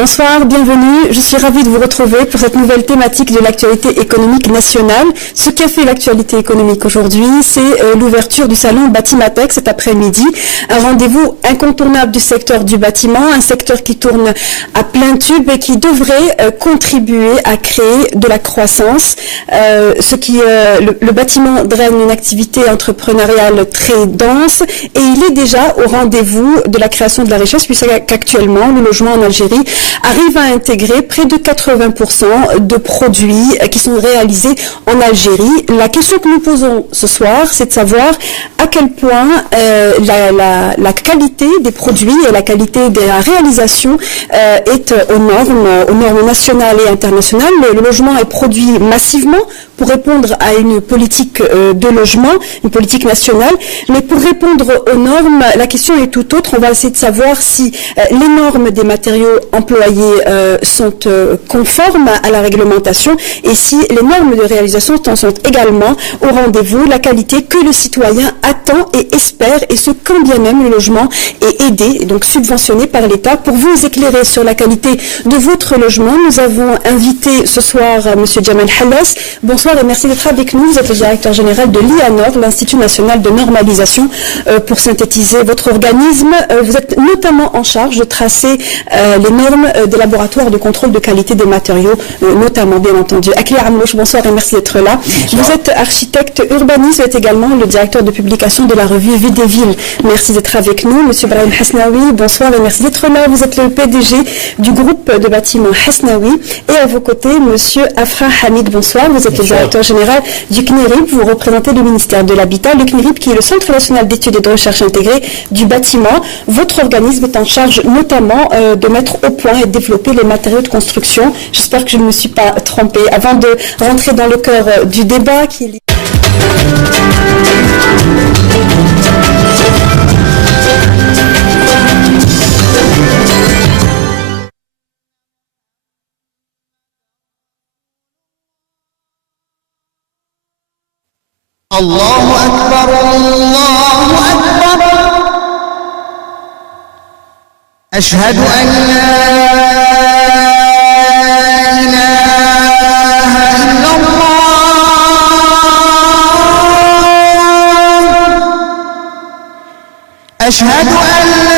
Bonsoir, bienvenue. Je suis ravie de vous retrouver pour cette nouvelle thématique de l'actualité économique nationale. Ce qui a fait l'actualité économique aujourd'hui, c'est l'ouverture du salon Batimatech cet après-midi. Un rendez-vous incontournable du secteur du bâtiment, un secteur qui tourne à plein tube et qui devrait contribuer à créer de la croissance. Le bâtiment draine une activité entrepreneuriale très dense et il est déjà au rendez-vous de la création de la richesse puisqu'actuellement, le logement en Algérie arrive à intégrer près de 80% de produits qui sont réalisés en Algérie. La question que nous posons ce soir, c'est de savoir à quel point la qualité des produits et la qualité de la réalisation est aux normes nationales et internationales. Le logement est produit massivement pour répondre à une politique de logement, une politique nationale. Mais pour répondre aux normes, la question est tout autre. On va essayer de savoir si les normes des matériaux employés sont conformes à la réglementation et si les normes de réalisation sont également au rendez-vous, la qualité que le citoyen attend et espère, et ce quand bien même le logement est aidé, donc subventionné par l'État. Pour vous éclairer sur la qualité de votre logement, nous avons invité ce soir M. Jamal Hallas. Bonsoir et merci d'être avec nous. Vous êtes le directeur général de l'IANOR, l'Institut national de normalisation. Pour synthétiser votre organisme, vous êtes notamment en charge de tracer les normes des laboratoires de contrôle de qualité des matériaux, notamment bien entendu. Akli Amouche, bonsoir et merci d'être là. Bonsoir. Vous êtes architecte urbaniste, vous êtes également le directeur de publication de la revue Vie des villes. Merci d'être avec nous. Monsieur Brahim Hasnaoui, bonsoir et merci d'être là. Vous êtes le PDG du groupe de bâtiments Hasnaoui. Et à vos côtés, monsieur Afra Hamid, bonsoir. Vous êtes le directeur général du CNIRIB. Vous représentez le ministère de l'Habitat. Le CNIRIB qui est le Centre national d'études et de recherche intégrées du bâtiment. Votre organisme est en charge notamment de mettre au point et développer les matériaux de construction. J'espère que je ne me suis pas trompée. Avant de rentrer dans le cœur du débat qui est... Allahu Akbar, Allahu Akbar. Ashhadu an la ilaha illallah. Ashhadu an la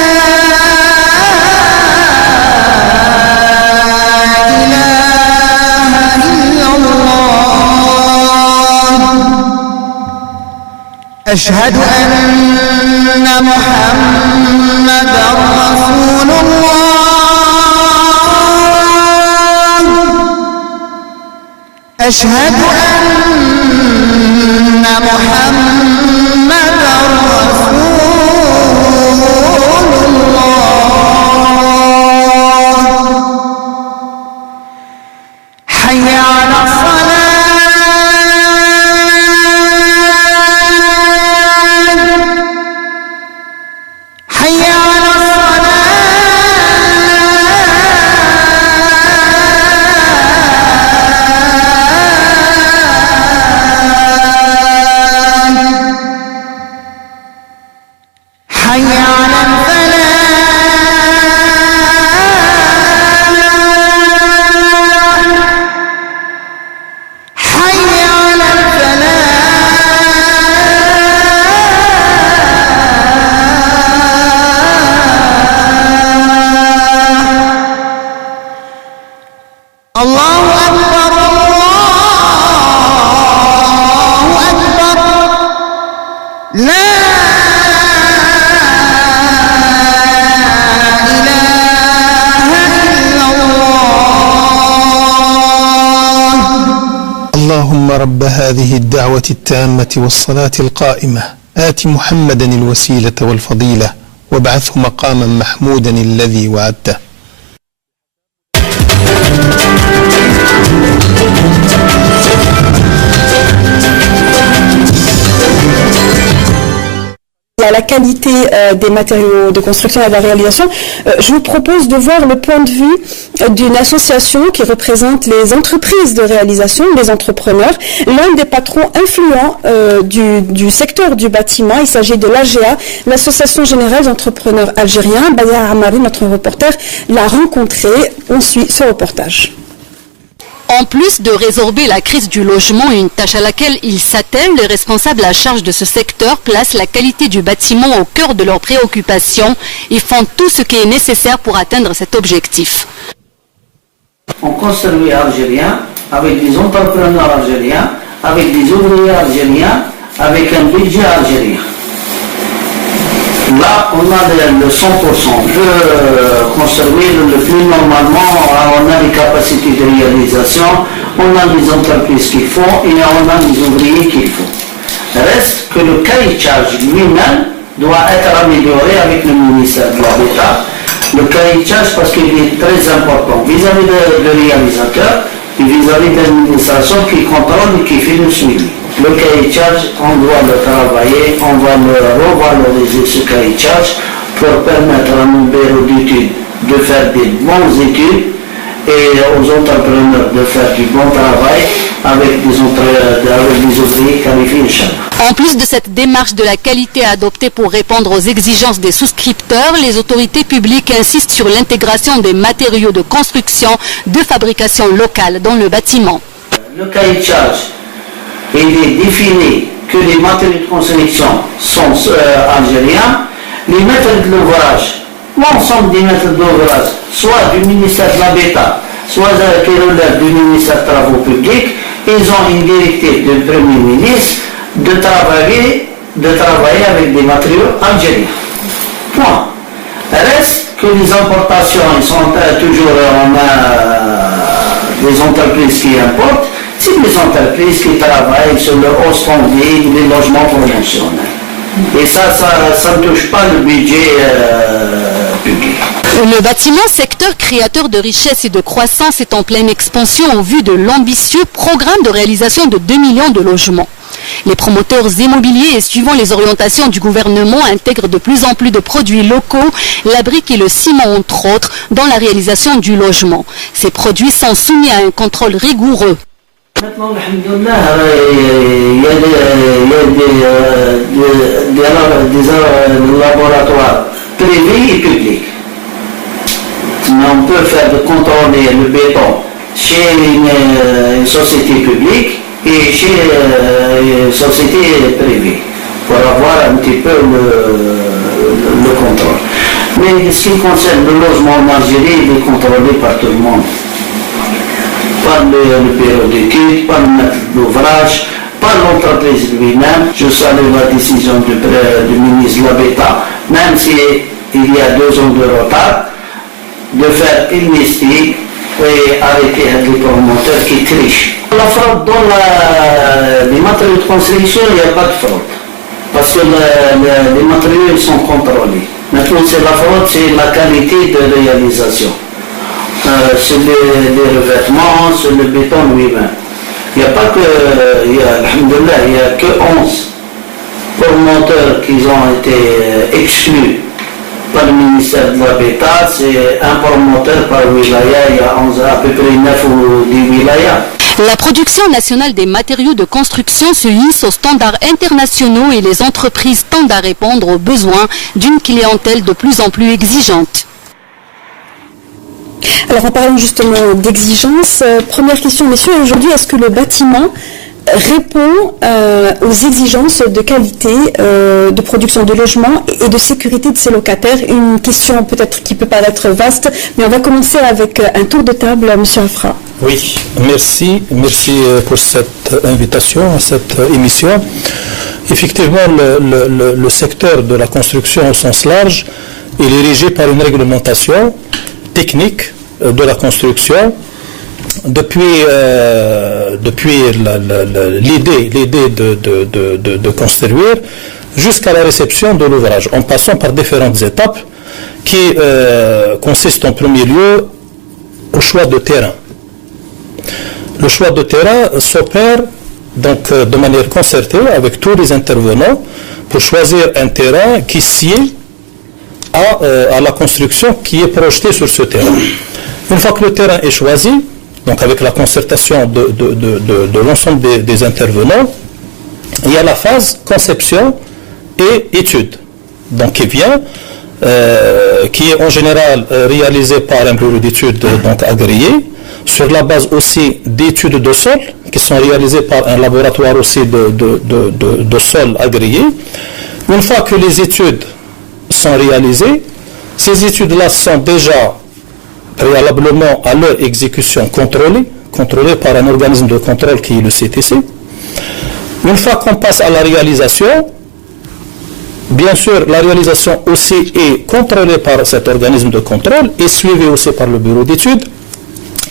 أشهد أن محمدًا رسول الله. أشهد أن محمدًا رسول الله. حي على الصلاة. رب هذه الدعوة التامة والصلاة القائمة آت محمدا الوسيلة والفضيلة وابعثه مقاما محمودا الذي وعدته. à la qualité des matériaux de construction et de la réalisation, je vous propose de voir le point de vue d'une association qui représente les entreprises de réalisation, les entrepreneurs, l'un des patrons influents du secteur du bâtiment. Il s'agit de l'AGA, l'Association Générale d'Entrepreneurs Algériens. Badia Amari, notre reporter, l'a rencontré. On suit ce reportage. En plus de résorber la crise du logement, une tâche à laquelle ils s'attellent, les responsables à charge de ce secteur placent la qualité du bâtiment au cœur de leurs préoccupations et font tout ce qui est nécessaire pour atteindre cet objectif. On construit algérien, avec des entrepreneurs algériens, avec des ouvriers algériens, avec un budget algérien. Là, on a le 100%. On peut construire le plus normalement, on a les capacités de réalisation, on a les entreprises qu'il faut et on a les ouvriers qu'il faut. Reste que le cahier de charge lui-même doit être amélioré avec le ministère de l'Habitat. Le cahier de charge parce qu'il est très important vis-à-vis du réalisateur et vis-à-vis de l'administration qui contrôle et qui fait le suivi. Le cahier de charge, on doit le travailler, on va le revaloriser ce cahier de charge pour permettre à nos bureaux d'études de faire des bonnes études et aux entrepreneurs de faire du bon travail avec des ouvriers qualifiés, Inch'Allah. En plus de cette démarche de la qualité adoptée pour répondre aux exigences des souscripteurs, les autorités publiques insistent sur l'intégration des matériaux de construction de fabrication locale dans le bâtiment. Le cahier de charge, il est défini que les matériaux de construction sont algériens, les maîtres de l'ouvrage, l'ensemble des maîtres d'ouvrage, soit du ministère de l'Habitat, soit qui relève du ministère des Travaux publics, ils ont une directive du Premier ministre de travailler avec des matériaux algériens. Point. Reste que les importations, ils sont toujours des entreprises qui importent, c'est des entreprises qui travaillent sur le haut standing, les logements conventionnels. Et ça ne touche pas le budget public. Le bâtiment, secteur créateur de richesse et de croissance, est en pleine expansion au vu de l'ambitieux programme de réalisation de 2 millions de logements. Les promoteurs immobiliers et suivant les orientations du gouvernement intègrent de plus en plus de produits locaux, la brique et le ciment entre autres, dans la réalisation du logement. Ces produits sont soumis à un contrôle rigoureux. Maintenant, alhamdoulilah, il y a des laboratoires privés et publics. Mais on peut faire contrôler le béton chez une société publique et chez une société privée pour avoir un petit peu le contrôle. Mais ce qui concerne le logement en Algérie, il est contrôlé par tout le monde. Par le bureau d'études, par le maître d'ouvrage, par l'entreprise lui-même. Je salue la décision du ministre de l'Habitat, même s'il y a 2 ans de retard, de faire une mystique et arrêter les promoteurs qui trichent. La fraude dans les matériaux de construction, il n'y a pas de fraude, parce que les matériaux sont contrôlés. Maintenant, c'est la fraude, c'est la qualité de réalisation. Sur les revêtements, sur le béton lui-même. Il n'y a pas que, il n'y a que 11 promoteurs qui ont été exclus par le ministère de l'Habitat. C'est un promoteur par wilaya, il y a à peu près 9 ou 10 wilayas. La production nationale des matériaux de construction se hisse aux standards internationaux et les entreprises tendent à répondre aux besoins d'une clientèle de plus en plus exigeante. Alors en parlant justement d'exigence, première question messieurs, aujourd'hui est-ce que le bâtiment répond aux exigences de qualité de production de logements et de sécurité de ses locataires? Une question peut-être qui peut paraître vaste, mais on va commencer avec un tour de table, monsieur Afra. Oui, merci pour cette invitation à cette émission. Effectivement, le secteur de la construction au sens large, il est régi par une réglementation technique de la construction depuis l'idée de construire jusqu'à la réception de l'ouvrage, en passant par différentes étapes qui consistent en premier lieu au choix de terrain. Le choix de terrain s'opère donc de manière concertée avec tous les intervenants pour choisir un terrain qui sied à la construction qui est projetée sur ce terrain. Une fois que le terrain est choisi, donc avec la concertation de l'ensemble des intervenants, il y a la phase conception et étude, donc qui est en général réalisée par un bureau d'études donc agréé, sur la base aussi d'études de sol, qui sont réalisées par un laboratoire aussi de sol agréé. Une fois que les études sont réalisées, ces études-là sont déjà préalablement à leur exécution contrôlée par un organisme de contrôle qui est le CTC. Une fois qu'on passe à la réalisation, bien sûr, la réalisation aussi est contrôlée par cet organisme de contrôle et suivie aussi par le bureau d'études,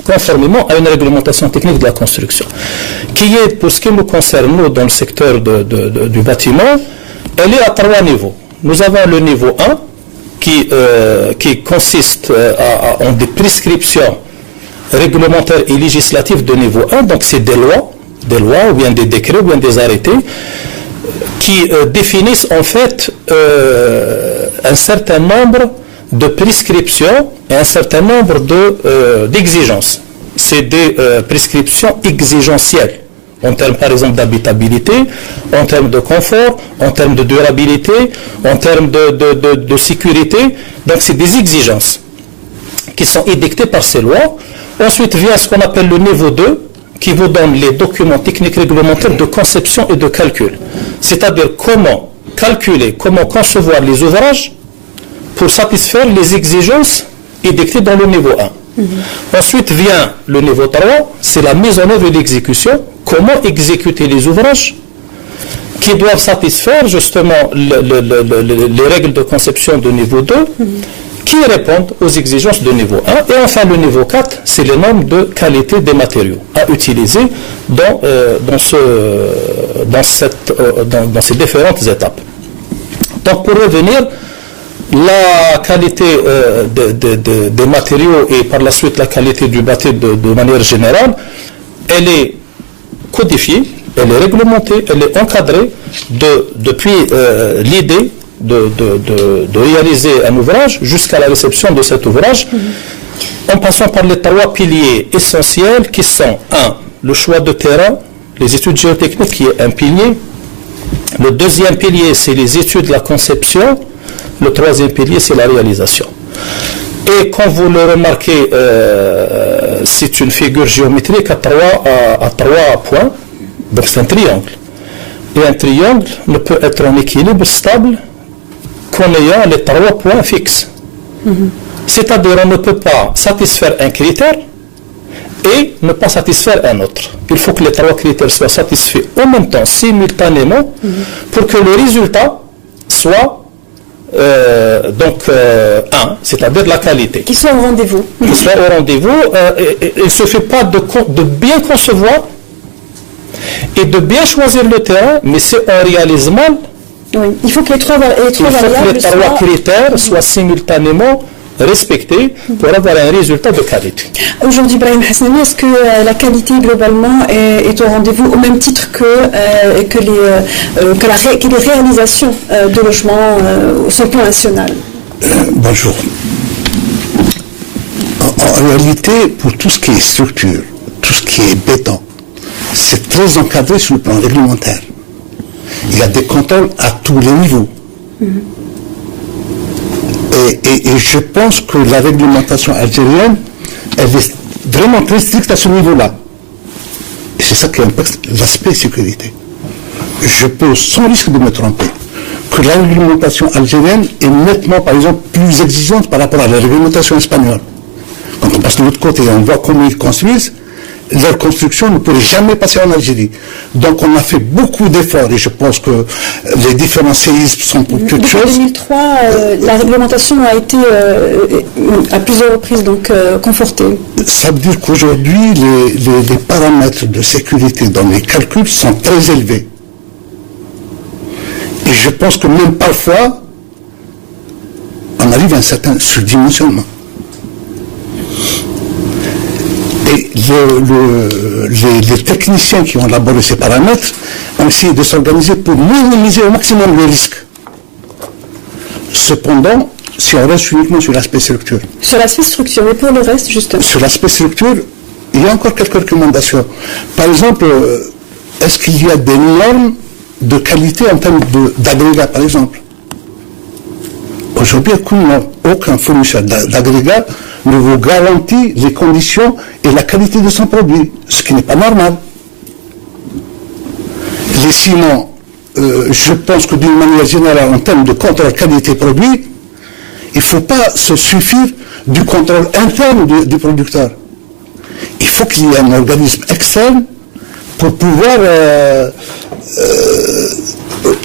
conformément à une réglementation technique de la construction, qui est, pour ce qui nous concerne, nous, dans le secteur du bâtiment, elle est à 3 niveaux. Nous avons le niveau 1, qui consiste en des prescriptions réglementaires et législatives de niveau 1, donc c'est des lois ou bien des décrets ou bien des arrêtés qui définissent en fait un certain nombre de prescriptions et un certain nombre d'exigences. C'est des prescriptions exigentielles en termes par exemple d'habitabilité, en termes de confort, en termes de durabilité, en termes de sécurité. Donc c'est des exigences qui sont édictées par ces lois. Ensuite vient ce qu'on appelle le niveau 2, qui vous donne les documents techniques réglementaires de conception et de calcul. C'est-à-dire comment calculer, comment concevoir les ouvrages pour satisfaire les exigences édictées dans le niveau 1. Ensuite vient le niveau 3, c'est la mise en œuvre et l'exécution. Comment exécuter les ouvrages qui doivent satisfaire justement les règles de conception de niveau 2 qui répondent aux exigences de niveau 1. Et enfin le niveau 4, c'est les normes de qualité des matériaux à utiliser dans ces différentes étapes. Donc pour revenir, la qualité des matériaux et par la suite la qualité du bâti de manière générale, elle est codifiée, elle est réglementée, elle est encadrée depuis l'idée de réaliser un ouvrage jusqu'à la réception de cet ouvrage, en passant par les 3 piliers essentiels qui sont 1. Le choix de terrain, les études géotechniques qui est un pilier. Le deuxième pilier, c'est les études de la conception. Le troisième pilier, c'est la réalisation. Et comme vous le remarquez, c'est une figure géométrique à trois points. Donc c'est un triangle. Et un triangle ne peut être en équilibre stable qu'en ayant les 3 points fixes. C'est-à-dire on ne peut pas satisfaire un critère et ne pas satisfaire un autre. Il faut que les 3 critères soient satisfaits en même temps, simultanément, pour que le résultat soit c'est-à-dire la qualité. Qui soit au rendez-vous. Qui soit au rendez-vous. Il ne se fait pas de bien concevoir et de bien choisir le terrain, mais c'est on réalise mal. Oui. Il faut que les 3 critères soient simultanément respectés pour avoir un résultat de qualité. Aujourd'hui, Brahim Hasnani, est-ce que la qualité globalement est au rendez-vous au même titre que les réalisations de logements sur le plan national? Bonjour. En réalité, pour tout ce qui est structure, tout ce qui est béton, c'est très encadré sur le plan réglementaire. Il y a des contrôles à tous les niveaux. Et je pense que la réglementation algérienne, elle est vraiment très stricte à ce niveau-là. Et c'est ça qui impacte l'aspect sécurité. Je peux, sans risque de me tromper, que la réglementation algérienne est nettement, par exemple, plus exigeante par rapport à la réglementation espagnole. Quand on passe de l'autre côté et on voit comment ils construisent, leur construction ne pourrait jamais passer en Algérie. Donc on a fait beaucoup d'efforts et je pense que les différents séismes sont pour quelque chose. En 2003, la réglementation a été à plusieurs reprises confortée. Ça veut dire qu'aujourd'hui, les paramètres de sécurité dans les calculs sont très élevés. Et je pense que même parfois, on arrive à un certain surdimensionnement. Et les techniciens qui ont élaboré ces paramètres ont essayer de s'organiser pour minimiser au maximum les risques. Cependant, si on reste uniquement sur l'aspect structure. Sur l'aspect structure, mais pour le reste, justement. Sur l'aspect structure, il y a encore quelques recommandations. Par exemple, est-ce qu'il y a des normes de qualité en termes d'agrégat, par exemple? Aujourd'hui, aucun fournisseur d'agrégat ne vous garantit les conditions et la qualité de son produit, ce qui n'est pas normal. Les ciments, je pense que d'une manière générale, en termes de contrôle qualité-produit, il ne faut pas se suffire du contrôle interne du producteur. Il faut qu'il y ait un organisme externe pour pouvoir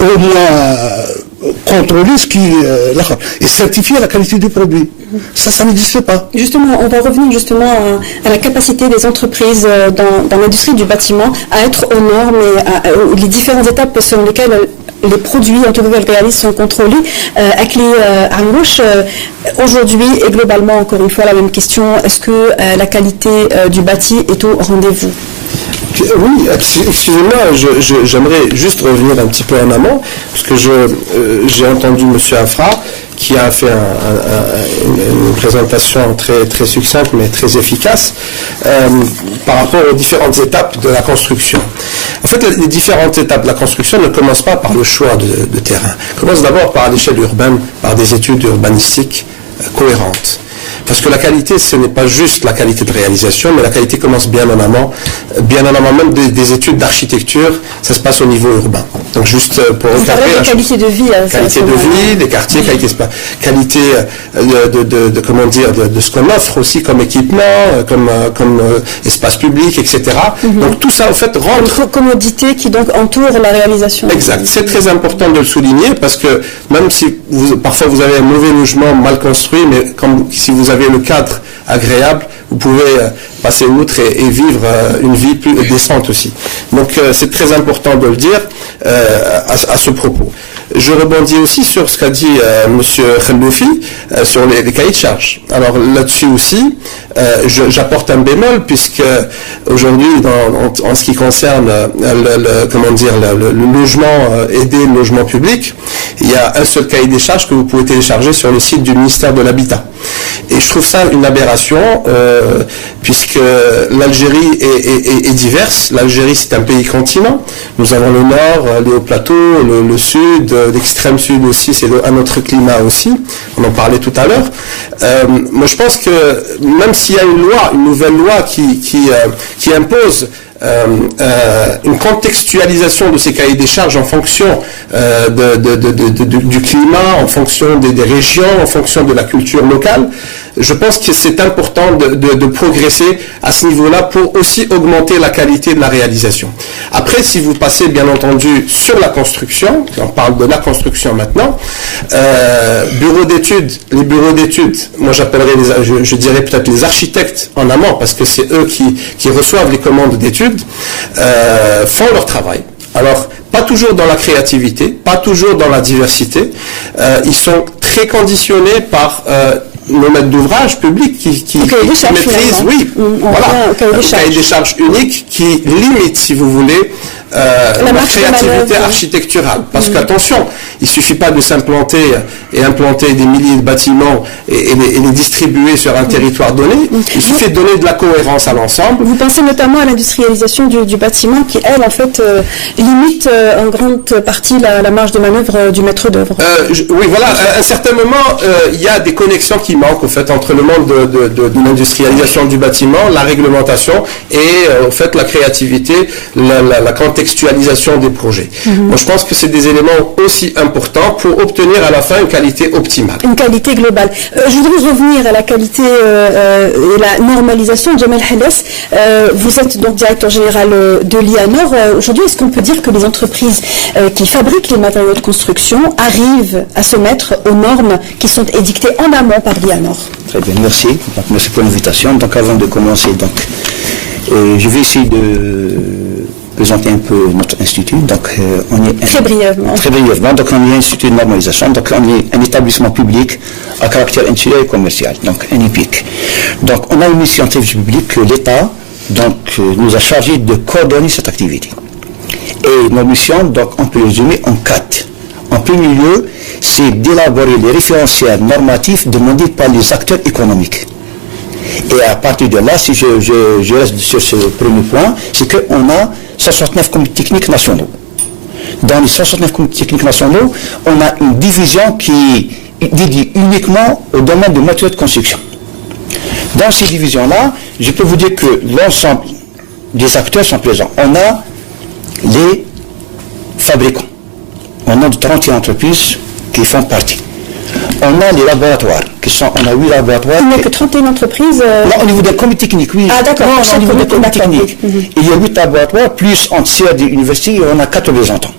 au moins contrôler ce qui et certifier la qualité du produit. Ça n'existe pas. Justement, on va revenir justement à la capacité des entreprises dans l'industrie du bâtiment à être aux normes et les différentes étapes selon lesquelles les produits automobile réalistes sont contrôlés. Akli Amrouche, aujourd'hui et globalement, encore une fois, la même question, est-ce que la qualité du bâti est au rendez-vous? Oui, excusez-moi, j'aimerais juste revenir un petit peu en amont, parce que j'ai entendu M. Afra, qui a fait une présentation très, très succincte, mais très efficace, par rapport aux différentes étapes de la construction. En fait, les différentes étapes de la construction ne commencent pas par le choix de terrain. Commencent d'abord par l'échelle urbaine, par des études urbanistiques cohérentes. Parce que la qualité, ce n'est pas juste la qualité de réalisation, mais la qualité commence bien en amont même des études d'architecture, ça se passe au niveau urbain. Donc juste pour regarder la qualité de vie. Qualité de vie, des quartiers, qualité de ce qu'on offre aussi comme équipement, comme espace public, etc. Donc tout ça, en fait, rentre... Une commodité qui donc entoure la réalisation. Exact. C'est très important de le souligner parce que même si parfois vous avez un mauvais logement mal construit, mais si vous avez le cadre agréable, vous pouvez passer outre et vivre une vie plus décente aussi. Donc c'est très important de le dire à ce propos. Je rebondis aussi sur ce qu'a dit M. Khalloufi sur les cahiers de charges. Alors là-dessus aussi, j'apporte un bémol puisque aujourd'hui, en ce qui concerne le logement aidé, le logement public, il y a un seul cahier des charges que vous pouvez télécharger sur le site du ministère de l'Habitat. Et je trouve ça une aberration puisque l'Algérie est diverse. L'Algérie, c'est un pays continent. Nous avons le nord, les hauts plateaux, le sud, l'extrême sud aussi, c'est un autre climat aussi. On en parlait tout à l'heure. Moi, je pense que même s'il y a une nouvelle loi qui impose une contextualisation de ces cahiers des charges en fonction du climat, en fonction des régions, en fonction de la culture locale. Je pense que c'est important de progresser à ce niveau-là pour aussi augmenter la qualité de la réalisation. Après, si vous passez bien entendu sur la construction, on parle de la construction maintenant, les bureaux d'études, moi j'appellerais je dirais peut-être les architectes en amont, parce que c'est eux qui reçoivent les commandes d'études, font leur travail. Alors, pas toujours dans la créativité, pas toujours dans la diversité, ils sont très conditionnés par nos maîtres d'ouvrage publics qui maîtrisent, un cahier des charges unique qui limite, si vous voulez, la créativité architecturale. Parce qu'attention, il ne suffit pas de s'implanter et implanter des milliers de bâtiments et les distribuer sur un territoire donné. Il suffit de donner de la cohérence à l'ensemble. Vous pensez notamment à l'industrialisation du bâtiment qui, elle, en fait, limite en grande partie la marge de manœuvre du maître d'œuvre. Oui, voilà. À un certain moment, il y a des connexions qui manquent, en fait, entre le monde de l'industrialisation du bâtiment, la réglementation et, en fait, la créativité, la contextualisation des projets. Moi, je pense que c'est des éléments aussi importants pour obtenir à la fin une qualité optimale. Une qualité globale. Je voudrais revenir à la qualité et la normalisation. Djamel Hallès, vous êtes donc directeur général de l'IANOR. Aujourd'hui, est-ce qu'on peut dire que les entreprises qui fabriquent les matériaux de construction arrivent à se mettre aux normes qui sont édictées en amont par l'IANOR? Très bien, merci. Donc, merci pour l'invitation. Donc, avant de commencer, je vais essayer de présenter un peu notre institut. Donc, on est très brièvement. Très brièvement. Donc, on est un institut de normalisation. Donc, on est un établissement public à caractère industriel et commercial. Donc, un EPIC. Donc, on a une mission de service public que l'État nous a chargé de coordonner cette activité. Et nos missions, donc, on peut résumer en 4. En premier lieu, c'est d'élaborer les référentiels normatifs demandés par les acteurs économiques. Et à partir de là, si je reste sur ce premier point, c'est qu'on a 169 comités techniques nationaux. Dans les 169 comités techniques nationaux, on a une division qui est dédiée uniquement au domaine de matériaux de construction. Dans ces divisions-là, je peux vous dire que l'ensemble des acteurs sont présents. On a les fabricants. On a 31 entreprises qui font partie. On a les laboratoires, on a 8 laboratoires. Il n'y a que 31 entreprises. Non, au niveau d'un comité technique, oui. Ah, d'accord. Non, au niveau d'un comité technique. Il y a 8 laboratoires, plus en tiers des universités, et on a 4 représentants.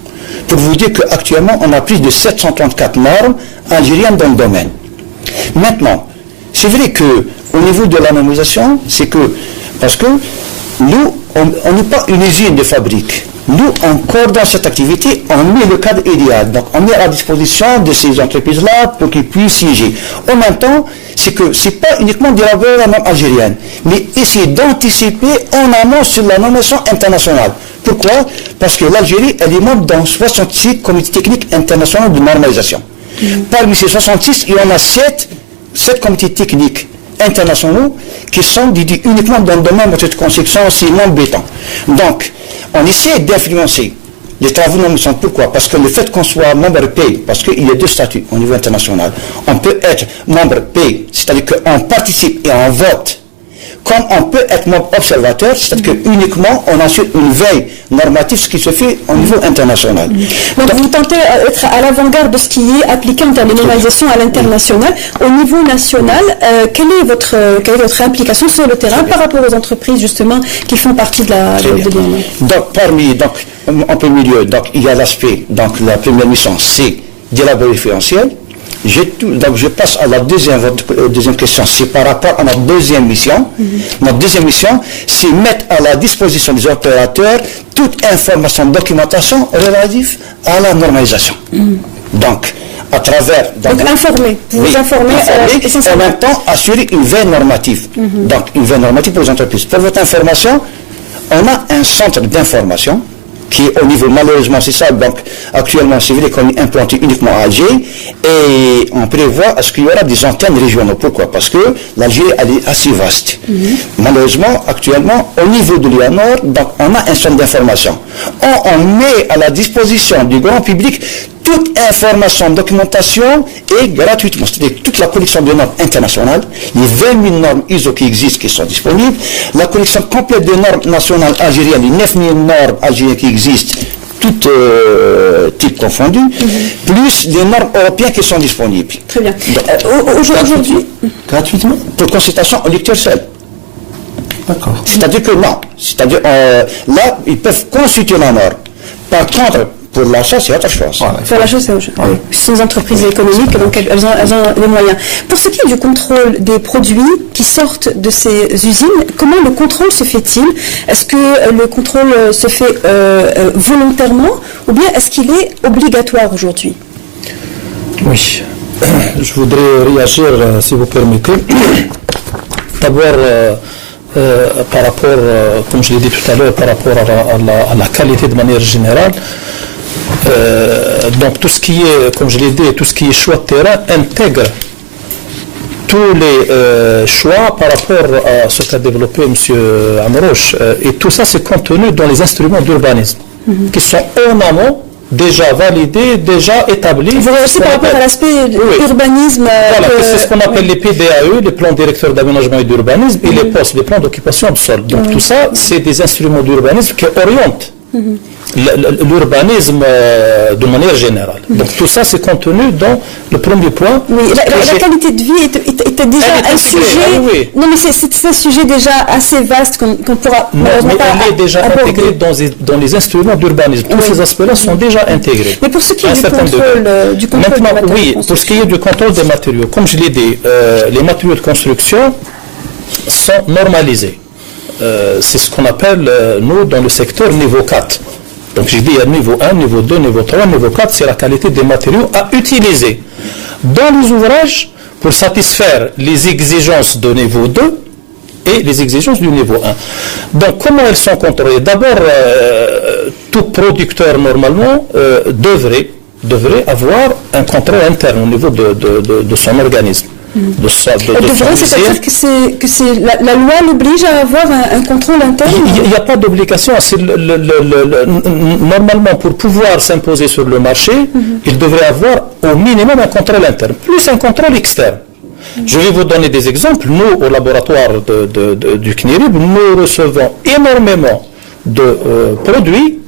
Pour vous dire qu'actuellement, on a plus de 734 normes algériennes dans le domaine. Maintenant, c'est vrai qu'au niveau de la normalisation, c'est que, parce que nous, on n'est pas une usine de fabrique. Nous, en coordonnant cette activité, on met le cadre idéal. Donc, on met à la disposition de ces entreprises-là pour qu'ils puissent siéger. En même temps, c'est que ce n'est pas uniquement d'élaborer la norme algérienne, mais essayer d'anticiper en amont sur la normation internationale. Pourquoi? Parce que l'Algérie, elle est membre dans 66 comités techniques internationaux de normalisation. Parmi ces 66, il y en a 7 comités techniques internationaux qui sont dédiés uniquement dans le domaine de cette construction, ciment, béton. Donc, on essaie d'influencer les travaux non sont. Pourquoi? Parce que le fait qu'on soit membre pays, parce qu'il y a 2 statuts au niveau international. On peut être membre pays, c'est-à-dire qu'on participe et on vote, comme on peut être membre observateur, c'est-à-dire qu'uniquement on assure une veille normative, ce qui se fait au niveau international. Donc vous tentez d'être à l'avant-garde de ce qui est appliqué en termes de normalisation à l'international. Au niveau national, quelle est votre implication sur le terrain par rapport aux entreprises justement qui font partie de l'IANOR? Donc, en premier lieu, il y a l'aspect, la première mission, c'est d'élaborer le référentiel. Donc je passe à la deuxième question, c'est par rapport à notre deuxième mission. Notre deuxième mission, c'est mettre à la disposition des opérateurs toute information, documentation relative à la normalisation. Donc, à travers... Donc informer, vous informez en même temps assurer une veille normative. Donc une veille normative pour les entreprises. Pour votre information, on a un centre d'information qui est au niveau, malheureusement, c'est ça, donc actuellement, c'est vrai qu'on est implanté uniquement à Alger, et on prévoit à ce qu'il y aura des antennes régionales. Pourquoi? Parce que l'Algérie, elle est assez vaste. Malheureusement, actuellement, au niveau de l'IANOR, donc on a un centre d'information. On met à la disposition du grand public toute information, documentation et gratuitement, c'est-à-dire toute la collection de normes internationales, les 20 000 normes ISO qui existent, qui sont disponibles, la collection complète de normes nationales algériennes, les 9 000 normes algériennes qui existent, toutes types confondus, plus les normes européennes qui sont disponibles. Très bien. Aujourd'hui, gratuitement, pour consultation au lecteur seul. D'accord. C'est-à-dire que non. C'est-à-dire, là, ils peuvent consulter la norme. Par contre, pour l'achat, c'est autre chose. Pour l'achat, c'est autre chose. Oui. Ce sont des entreprises économiques, donc elles ont les moyens. Pour ce qui est du contrôle des produits qui sortent de ces usines, comment le contrôle se fait-il? Est-ce que le contrôle se fait volontairement ou bien est-ce qu'il est obligatoire aujourd'hui? Oui. Je voudrais réagir, si vous permettez. D'abord, par rapport, comme je l'ai dit tout à l'heure, par rapport à la qualité de manière générale. Donc tout ce qui est, comme je l'ai dit, tout ce qui est choix de terrain intègre tous les choix par rapport à ce qu'a développé M. Amrouche. Et tout ça, c'est contenu dans les instruments d'urbanisme qui sont en amont déjà validés, déjà établis. Vous réagissez par rapport à l'aspect urbanisme. Voilà, c'est ce qu'on appelle les PDAE, les plans directeurs d'aménagement et d'urbanisme, et les POS, les plans d'occupation du sol. Donc tout ça, c'est des instruments d'urbanisme qui orientent l'urbanisme de manière générale. Donc tout ça, c'est contenu dans le premier point. Oui, la qualité de vie était déjà un sujet. Non, mais c'est un sujet déjà assez vaste qu'on pourra. Mais elle est déjà intégrée dans les instruments d'urbanisme. Tous ces aspects-là sont déjà intégrés. Mais pour ce qui est du contrôle des matériaux. Oui, pour ce qui est du contrôle des matériaux, comme je l'ai dit, les matériaux de construction sont normalisés. C'est ce qu'on appelle, nous, dans le secteur niveau 4. Donc je dis, il y a niveau 1, niveau 2, niveau 3, niveau 4, c'est la qualité des matériaux à utiliser dans les ouvrages pour satisfaire les exigences de niveau 2 et les exigences du niveau 1. Donc, comment elles sont contrôlées? D'abord, tout producteur, normalement, devrait avoir un contrôle interne au niveau de son organisme. C'est-à-dire que la loi l'oblige à avoir un contrôle interne? Il n'y a pas d'obligation. Normalement, pour pouvoir s'imposer sur le marché, il devrait avoir au minimum un contrôle interne, plus un contrôle externe. Je vais vous donner des exemples. Nous, au laboratoire du CNIRIB, nous recevons énormément de produits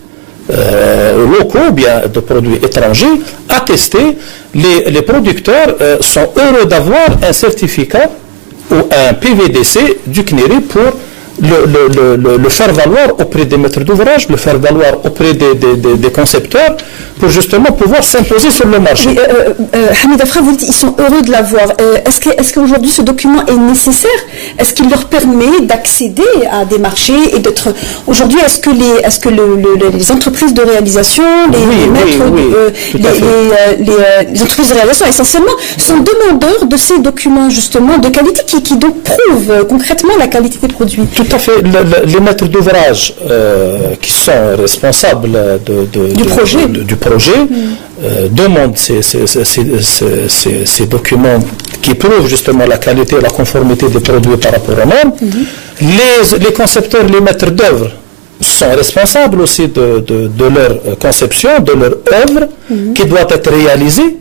locaux, bien de produits étrangers, attestés. Les producteurs sont heureux d'avoir un certificat ou un PVDC du CNIRIB pour le faire valoir auprès des maîtres d'ouvrage, le faire valoir auprès des concepteurs, pour justement pouvoir s'imposer sur le marché. Hamid Afra, vous dites qu'ils sont heureux de l'avoir. Est-ce qu'aujourd'hui ce document est nécessaire? Est-ce qu'il leur permet d'accéder à des marchés et d'être... Aujourd'hui, est-ce que les entreprises de réalisation, les entreprises de réalisation essentiellement, sont demandeurs de ces documents justement de qualité qui donc prouvent concrètement la qualité des produits? Tout à fait. Les maîtres d'ouvrage qui sont responsables du projet demandent ces documents qui prouvent justement la qualité et la conformité des produits par rapport aux normes. Les concepteurs, les maîtres d'œuvre sont responsables aussi de leur conception, de leur œuvre qui doit être réalisée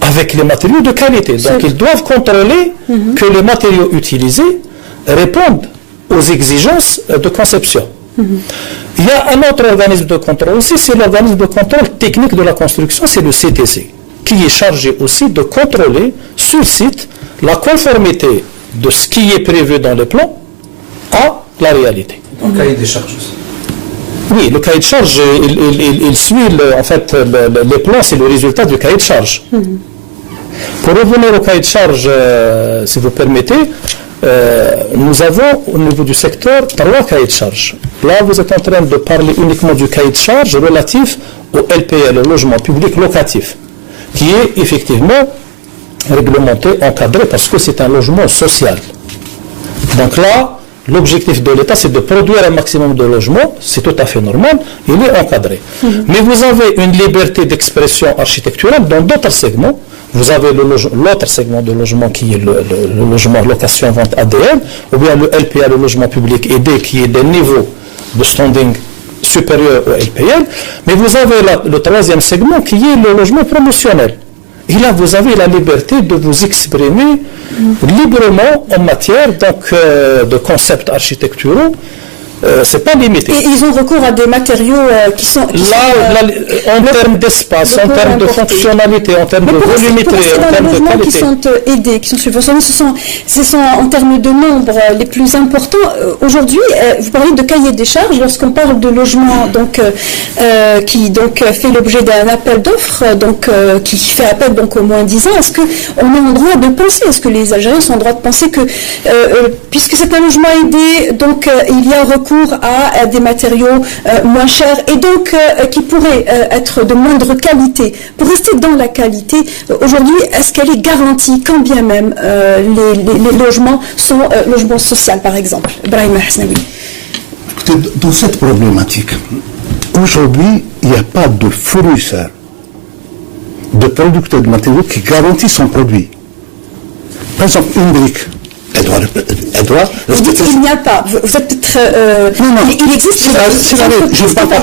avec les matériaux de qualité. Donc ils doivent contrôler que les matériaux utilisés répondent aux exigences de conception. Il y a un autre organisme de contrôle aussi, c'est l'organisme de contrôle technique de la construction, c'est le CTC, qui est chargé aussi de contrôler sur site la conformité de ce qui est prévu dans le plan à la réalité. Le cahier des charges aussi. Oui, le cahier de charge, il suit les plans, c'est le résultat du cahier de charge. Pour revenir au cahier de charge, si vous permettez, nous avons au niveau du secteur 3 cahiers de charge. Là, vous êtes en train de parler uniquement du cahier de charge relatif au LPL, le logement public locatif, qui est effectivement réglementé, encadré, parce que c'est un logement social. Donc là, l'objectif de l'État, c'est de produire un maximum de logements, c'est tout à fait normal, il est encadré. Mais vous avez une liberté d'expression architecturale dans d'autres segments. Vous avez l'autre segment de logement qui est le logement location-vente ADM, ou bien le LPL, le logement public aidé, qui est des niveaux de standing supérieur au LPL. Mais vous avez le troisième segment qui est le logement promotionnel. Et là, vous avez la liberté de vous exprimer librement en matière de concepts architecturaux. C'est pas limité. Et ils ont recours à des matériaux qui sont... en termes d'espace, en termes de fonctionnalité, en termes de volumétrie, en termes de qualité. Qui sont aidés, qui sont subventionnés, ce sont en termes de nombre les plus importants. Aujourd'hui, vous parlez de cahier des charges, lorsqu'on parle de logement qui fait l'objet d'un appel d'offres, qui fait appel au moins 10 ans, est-ce qu'on est en droit de penser, est-ce que les Algériens sont en droit de penser que, puisque c'est un logement aidé, il y a recours à des matériaux moins chers et donc qui pourraient être de moindre qualité. Pour rester dans la qualité, aujourd'hui, est-ce qu'elle est garantie quand bien même les logements sont logements sociaux, par exemple? Brahim Hasnaoui. Dans cette problématique, aujourd'hui, il n'y a pas de fournisseur, de producteur de matériaux qui garantit son produit. Par exemple, une brique. Elle doit vous dites qu'il n'y a pas. Vous êtes peut-être... non. Il existe... Je ne parle pas.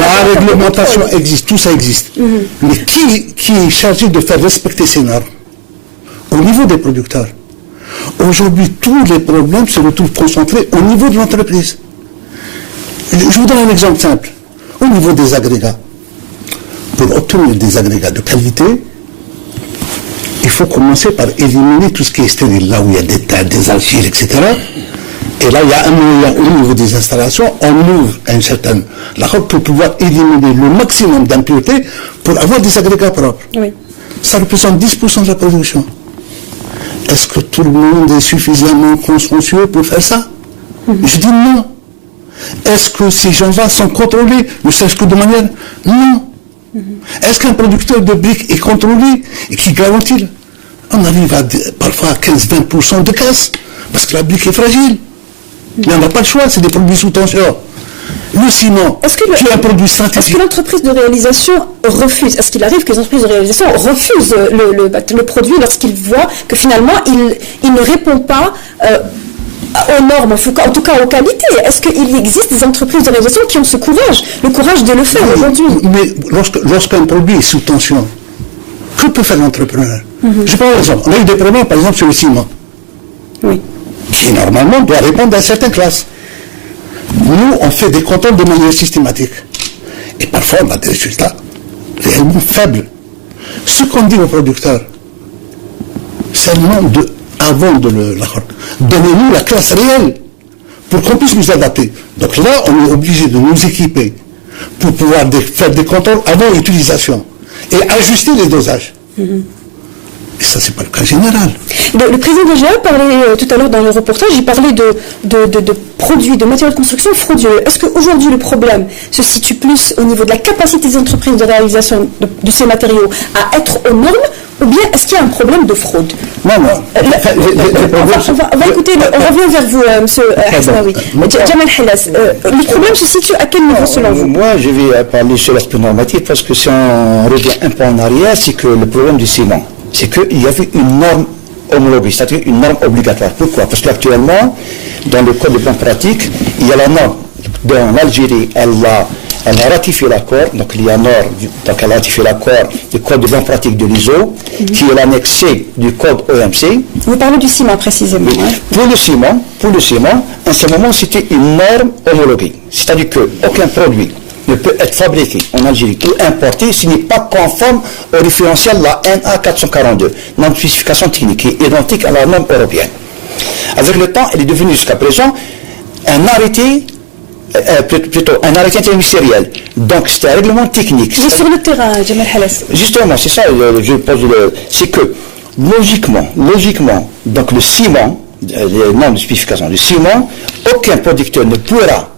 La réglementation existe, tout ça existe. Mais qui est chargé de faire respecter ces normes? Au niveau des producteurs. Aujourd'hui, tous les problèmes se retrouvent concentrés au niveau de l'entreprise. Je vous donne un exemple simple. Au niveau des agrégats. Pour obtenir des agrégats de qualité, il faut commencer par éliminer tout ce qui est stérile, là où il y a des tas, des argiles, etc. Et là, il y a un moyen au niveau des installations, on ouvre un certain lac pour pouvoir éliminer le maximum d'impuretés pour avoir des agrégats propres. Oui. Ça représente 10% de la production. Est-ce que tout le monde est suffisamment consciencieux pour faire ça? Je dis non. Est-ce que ces gens-là sont contrôlés, ne serait-ce que de manière... Non. Est-ce qu'un producteur de briques est contrôlé et qui garantit? On arrive à parfois à 15-20% de casse Parce que la brique est fragile. Mais on n'a pas le choix, c'est des produits sous tension. Le ciment, qui est un produit stratégique. Est-ce que l'entreprise de réalisation refuse, est-ce qu'il arrive que les entreprises de réalisation refusent le produit lorsqu'ils voient que finalement il ne répond pas aux normes, en tout cas aux qualités? Est-ce qu'il existe des entreprises de réalisation qui ont ce courage, le courage de le faire aujourd'hui? Mais lorsqu'un produit est sous tension, que peut faire l'entrepreneur? Je prends un exemple. On a eu des problèmes, par exemple, sur le ciment. Oui. Qui, normalement, doit répondre à certaines classes. Nous, on fait des contrôles de manière systématique. Et parfois, on a des résultats réellement faibles. Ce qu'on dit aux producteurs, seulement avant de l'accord, donnez-nous la classe réelle pour qu'on puisse nous adapter. Donc là, on est obligé de nous équiper pour pouvoir faire des contrôles avant l'utilisation et ajuster les dosages. Et ça, c'est pas le cas général. Le président de GA parlait tout à l'heure dans le reportage, il parlait de produits, de matériaux de construction frauduleux. Est-ce qu'aujourd'hui le problème se situe plus au niveau de la capacité des entreprises de réalisation de ces matériaux à être aux normes, ou bien est-ce qu'il y a un problème de fraude? Non. On va écouter, on revient vers vous, M. Hasnaoui. Jamal Hellas, le problème se situe à quel niveau selon vous? Moi, je vais parler sur l'aspect normatif, parce que si on revient un peu en arrière, c'est que le problème du ciment, c'est qu'il y avait une norme homologuée, c'est-à-dire une norme obligatoire. Pourquoi? Parce qu'actuellement, dans le code de bonne pratique, il y a la norme. Dans l'Algérie, elle a ratifié l'accord, donc elle a ratifié l'accord du code de bonne pratique de l'ISO, qui est l'annexé du code OMC. Vous parlez du ciment précisément. Oui. Pour le ciment, à ce moment, c'était une norme homologuée. C'est-à-dire qu'aucun produit ne peut être fabriqué en Algérie ou importé s'il n'est pas conforme au référentiel de la NA 442, norme de spécification technique, qui est identique à la norme européenne. Avec le temps, elle est devenue jusqu'à présent un arrêté interministériel. Donc c'est un règlement technique. C'est sur le terrain, Jamal Hellas. Justement, c'est ça, c'est que logiquement, donc le ciment, les normes de spécification du ciment, aucun producteur ne pourra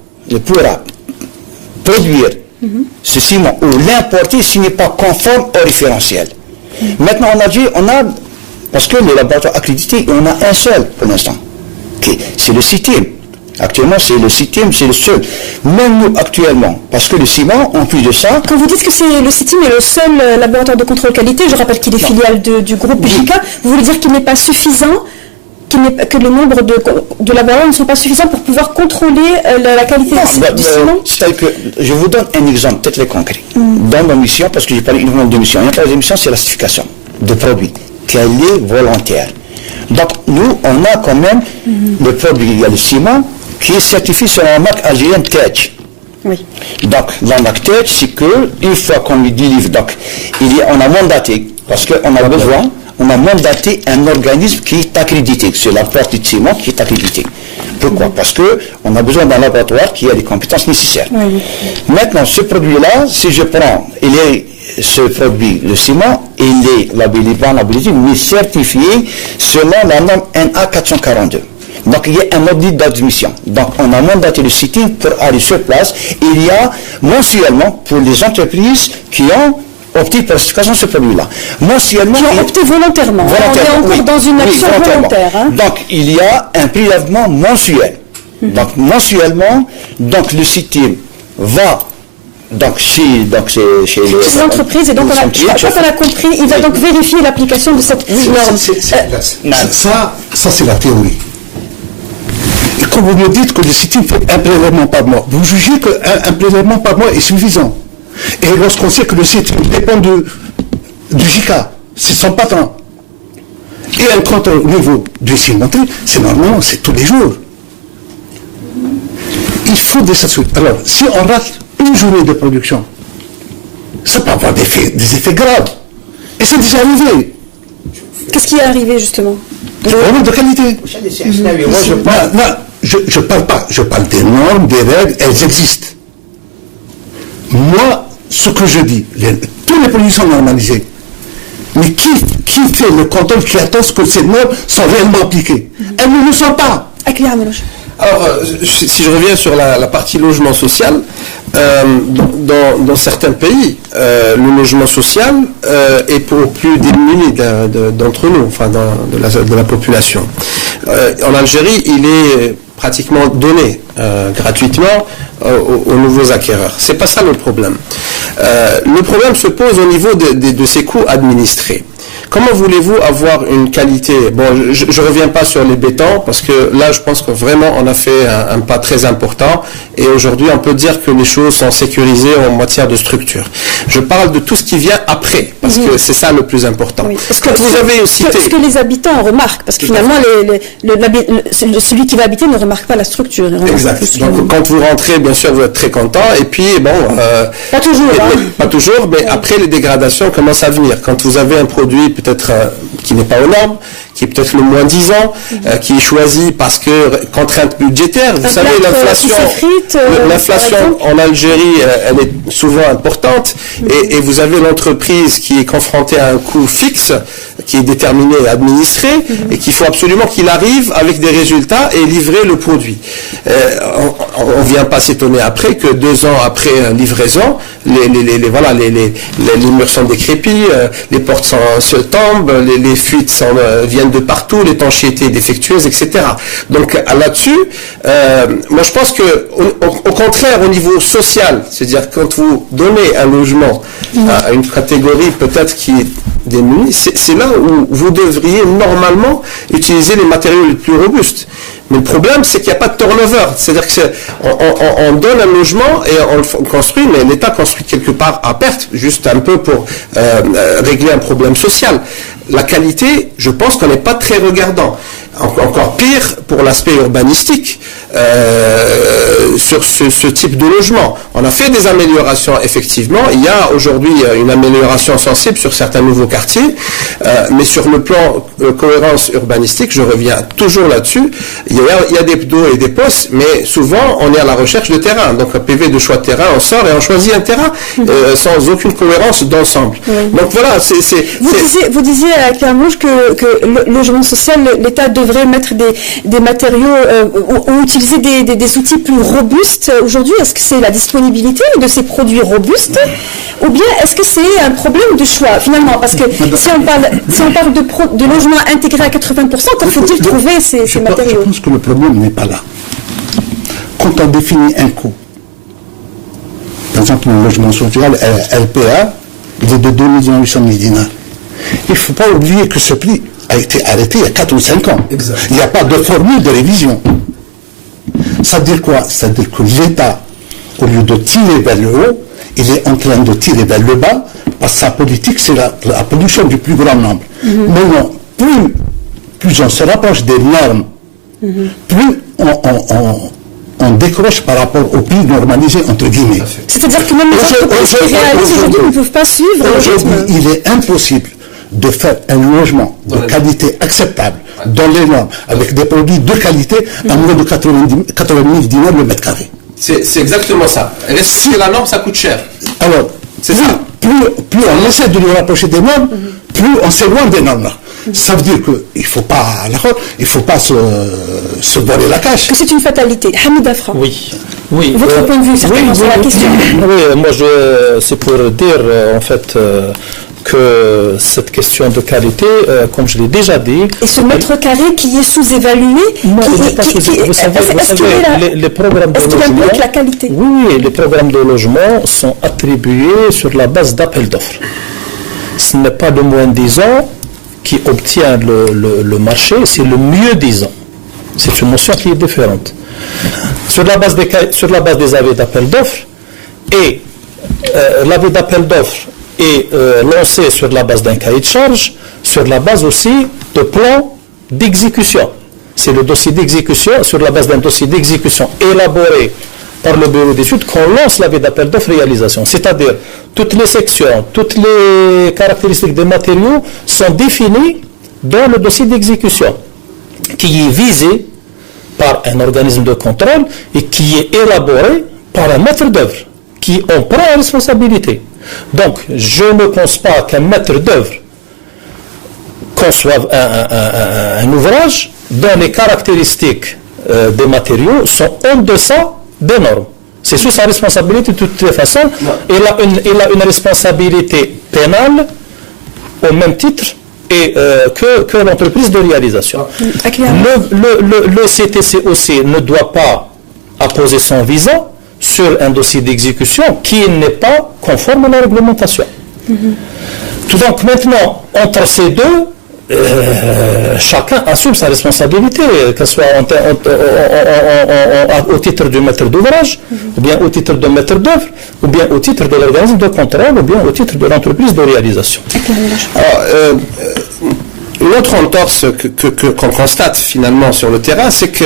produire ce ciment ou l'importer s'il n'est pas conforme au référentiel. Maintenant, en Algérie, parce que les laboratoires accrédités, on a un seul pour l'instant. C'est le CITIM. Actuellement, c'est le CITIM, c'est le seul. Même nous, actuellement, parce que le ciment, en plus de ça... Quand vous dites que le CITIM est le seul laboratoire de contrôle qualité, je rappelle qu'il est filiale du groupe JK, vous voulez dire qu'il n'est pas suffisant, que le nombre de laboratoires ne sont pas suffisants pour pouvoir contrôler la qualité du ciment? C'est-à-dire que, je vous donne un exemple, peut-être les concret. Dans nos missions, parce que j'ai parlé uniquement de missions, il y a pas de missions, c'est la certification de produits, qu'elle est volontaire. Donc, nous, on a quand même le produit, il y a le ciment, qui est certifié sur la marque algérienne TEDJ. Oui. Donc, la marque TEDJ, c'est qu'une fois qu'on lui délivre, donc, on a mandaté, parce qu'on a besoin, on a mandaté un organisme qui est accrédité, c'est la porte du ciment qui est accrédité. Pourquoi? Parce qu'on a besoin d'un laboratoire qui a les compétences nécessaires. Oui. Maintenant, ce produit-là, si je prends, ce produit, le ciment, il est labellisé, mais certifié selon la norme NA 442. Donc, il y a un audit d'admission. Donc, on a mandaté le CITIM pour aller sur place. Il y a mensuellement, pour les entreprises qui ont opté pour la certification de ce produit-là. Mensuellement. Qui ont opté volontairement. On est encore dans une action volontaire. Donc, il y a un prélèvement mensuel. Donc, mensuellement, le CITIM va chez les entreprises, et donc quand on a compris, il va donc vérifier l'application de cette norme. Ça, c'est la théorie. Et quand vous me dites que le CITIM fait un prélèvement par mois, vous jugez qu'un prélèvement par mois est suffisant. Et lorsqu'on sait que le CITIM dépend du JK, c'est son patron, et un contrôle au niveau du cimenterie, c'est normalement, c'est tous les jours. Il faut des statuts. Alors, si on rate une journée de production, ça peut avoir des effets graves. Et c'est déjà arrivé. Qu'est-ce qui est arrivé, justement? Le problème de qualité. Moi, je parle pas. Je parle des normes, des règles, elles existent. Moi, ce que je dis, tous les produits sont normalisés. Mais qui fait le contrôle, qui attend que ces normes soient réellement appliquées? Elles ne le sont pas. Alors, si je reviens sur la partie logement social, dans certains pays, le logement social est pour les plus démunis d'entre nous, enfin de la population. En Algérie, il est pratiquement donné gratuitement aux nouveaux acquéreurs. C'est pas ça le problème. Le problème se pose au niveau de ces coûts administrés. Comment voulez-vous avoir une qualité? Bon, je ne reviens pas sur les bétons, parce que là, je pense que vraiment, on a fait un pas très important. Et aujourd'hui, on peut dire que les choses sont sécurisées en matière de structure. Je parle de tout ce qui vient après, parce que c'est ça le plus important. Oui. Quand vous avez cité... Ce que les habitants remarquent, parce que finalement, celui qui va habiter ne remarque pas la structure. Exact. Donc, quand vous rentrez, bien sûr, vous êtes très content. Et puis, bon... pas toujours. Pas toujours, mais après, les dégradations commencent à venir. Quand vous avez un produit peut-être qui n'est pas aux normes, qui est peut-être le moins 10 ans, qui est choisi parce que contrainte budgétaire. Vous savez, l'inflation en Algérie, elle est souvent importante, et vous avez l'entreprise qui est confrontée à un coût fixe, qui est déterminé et administré, et qu'il faut absolument qu'il arrive avec des résultats et livrer le produit. On ne vient pas s'étonner après que 2 ans après livraison, les murs sont décrépits, les portes se tombent, les fuites viennent de partout, l'étanchéité est défectueuse, etc. Donc là-dessus, moi je pense que au contraire, au niveau social, c'est-à-dire quand vous donnez un logement à une catégorie peut-être qui est démunie, c'est là où vous devriez normalement utiliser les matériaux les plus robustes. Mais le problème, c'est qu'il n'y a pas de turnover. C'est-à-dire qu'on donne un logement et on le construit, mais l'État construit quelque part à perte, juste un peu pour régler un problème social. La qualité, je pense qu'on n'est pas très regardant. Encore pire pour l'aspect urbanistique sur ce type de logement. On a fait des améliorations, effectivement. Il y a aujourd'hui une amélioration sensible sur certains nouveaux quartiers, mais sur le plan cohérence urbanistique, je reviens toujours là-dessus. Il y a des dos et des postes, mais souvent on est à la recherche de terrain. Donc un PV de choix de terrain, on sort et on choisit un terrain sans aucune cohérence d'ensemble. Donc voilà, Vous disiez avec Carmouche que le logement social, l'État devrait mettre des matériaux ou utiliser des outils plus robustes. Aujourd'hui, est-ce que c'est la disponibilité de ces produits robustes, ou bien est-ce que c'est un problème de choix finalement? Parce que si on parle de logement intégré à 80%, quand faut-il trouver ces matériaux? Je pense que le problème n'est pas là. Quand on définit un coût, par exemple le logement social, LPA, il est de 2 800 000 dinars. Il ne faut pas oublier que ce prix a été arrêté il y a 4 ou 5 ans. Exact. Il n'y a pas de formule de révision. Ça veut dire quoi? Ça veut dire que l'État, au lieu de tirer vers le haut, il est en train de tirer vers le bas, parce que sa politique, c'est la production du plus grand nombre. Maintenant, plus on se rapproche des normes, plus on décroche par rapport au prix normalisé, entre guillemets. C'est-à-dire que même les entreprises qui réalisent aujourd'hui ne peuvent pas suivre le rythme. Il est impossible de faire un logement de qualité acceptable dans les normes, avec des produits de qualité à moins de 80 000 dinars le mètre carré. C'est exactement ça. Respecter la norme, ça coûte cher. Alors, plus on essaie de nous rapprocher des normes, plus on s'éloigne des normes. Ça veut dire qu'il ne faut pas se voiler la cache. Que c'est une fatalité. Hamid Afra. Oui. Votre point de vue, certainement, sur la question. Oui, moi, c'est pour dire, en fait, que cette question de qualité, comme je l'ai déjà dit... Et ce mètre carré qui est sous-évalué, vous savez, les programmes de logement... la qualité? Oui, les programmes de logement sont attribués sur la base d'appel d'offres. Ce n'est pas le moins disant qui obtient le marché, c'est le mieux disant. C'est une notion qui est différente. Sur la base des avis d'appel d'offres, et l'avis d'appel d'offres est lancé sur la base d'un cahier de charge, sur la base aussi de plans d'exécution. C'est le dossier d'exécution, sur la base d'un dossier d'exécution élaboré par le bureau d'études, qu'on lance l'avis d'appel d'offres réalisation. C'est-à-dire, toutes les sections, toutes les caractéristiques des matériaux sont définies dans le dossier d'exécution, qui est visé par un organisme de contrôle et qui est élaboré par un maître d'œuvre, qui en prend la responsabilité. Donc, je ne pense pas qu'un maître d'œuvre conçoive un ouvrage dont les caractéristiques des matériaux sont en deçà des normes. C'est sous sa responsabilité de toutes les façons. Il a une responsabilité pénale au même titre que l'entreprise de réalisation. Le CTCOC ne doit pas apposer son visa sur un dossier d'exécution qui n'est pas conforme à la réglementation. Donc maintenant, entre ces deux, chacun assume sa responsabilité, qu'elle soit au titre du maître d'ouvrage, ou bien au titre de maître d'œuvre, ou bien au titre de l'organisme de contrôle, ou bien au titre de l'entreprise de réalisation. Alors, une autre entorse qu'on constate finalement sur le terrain, c'est que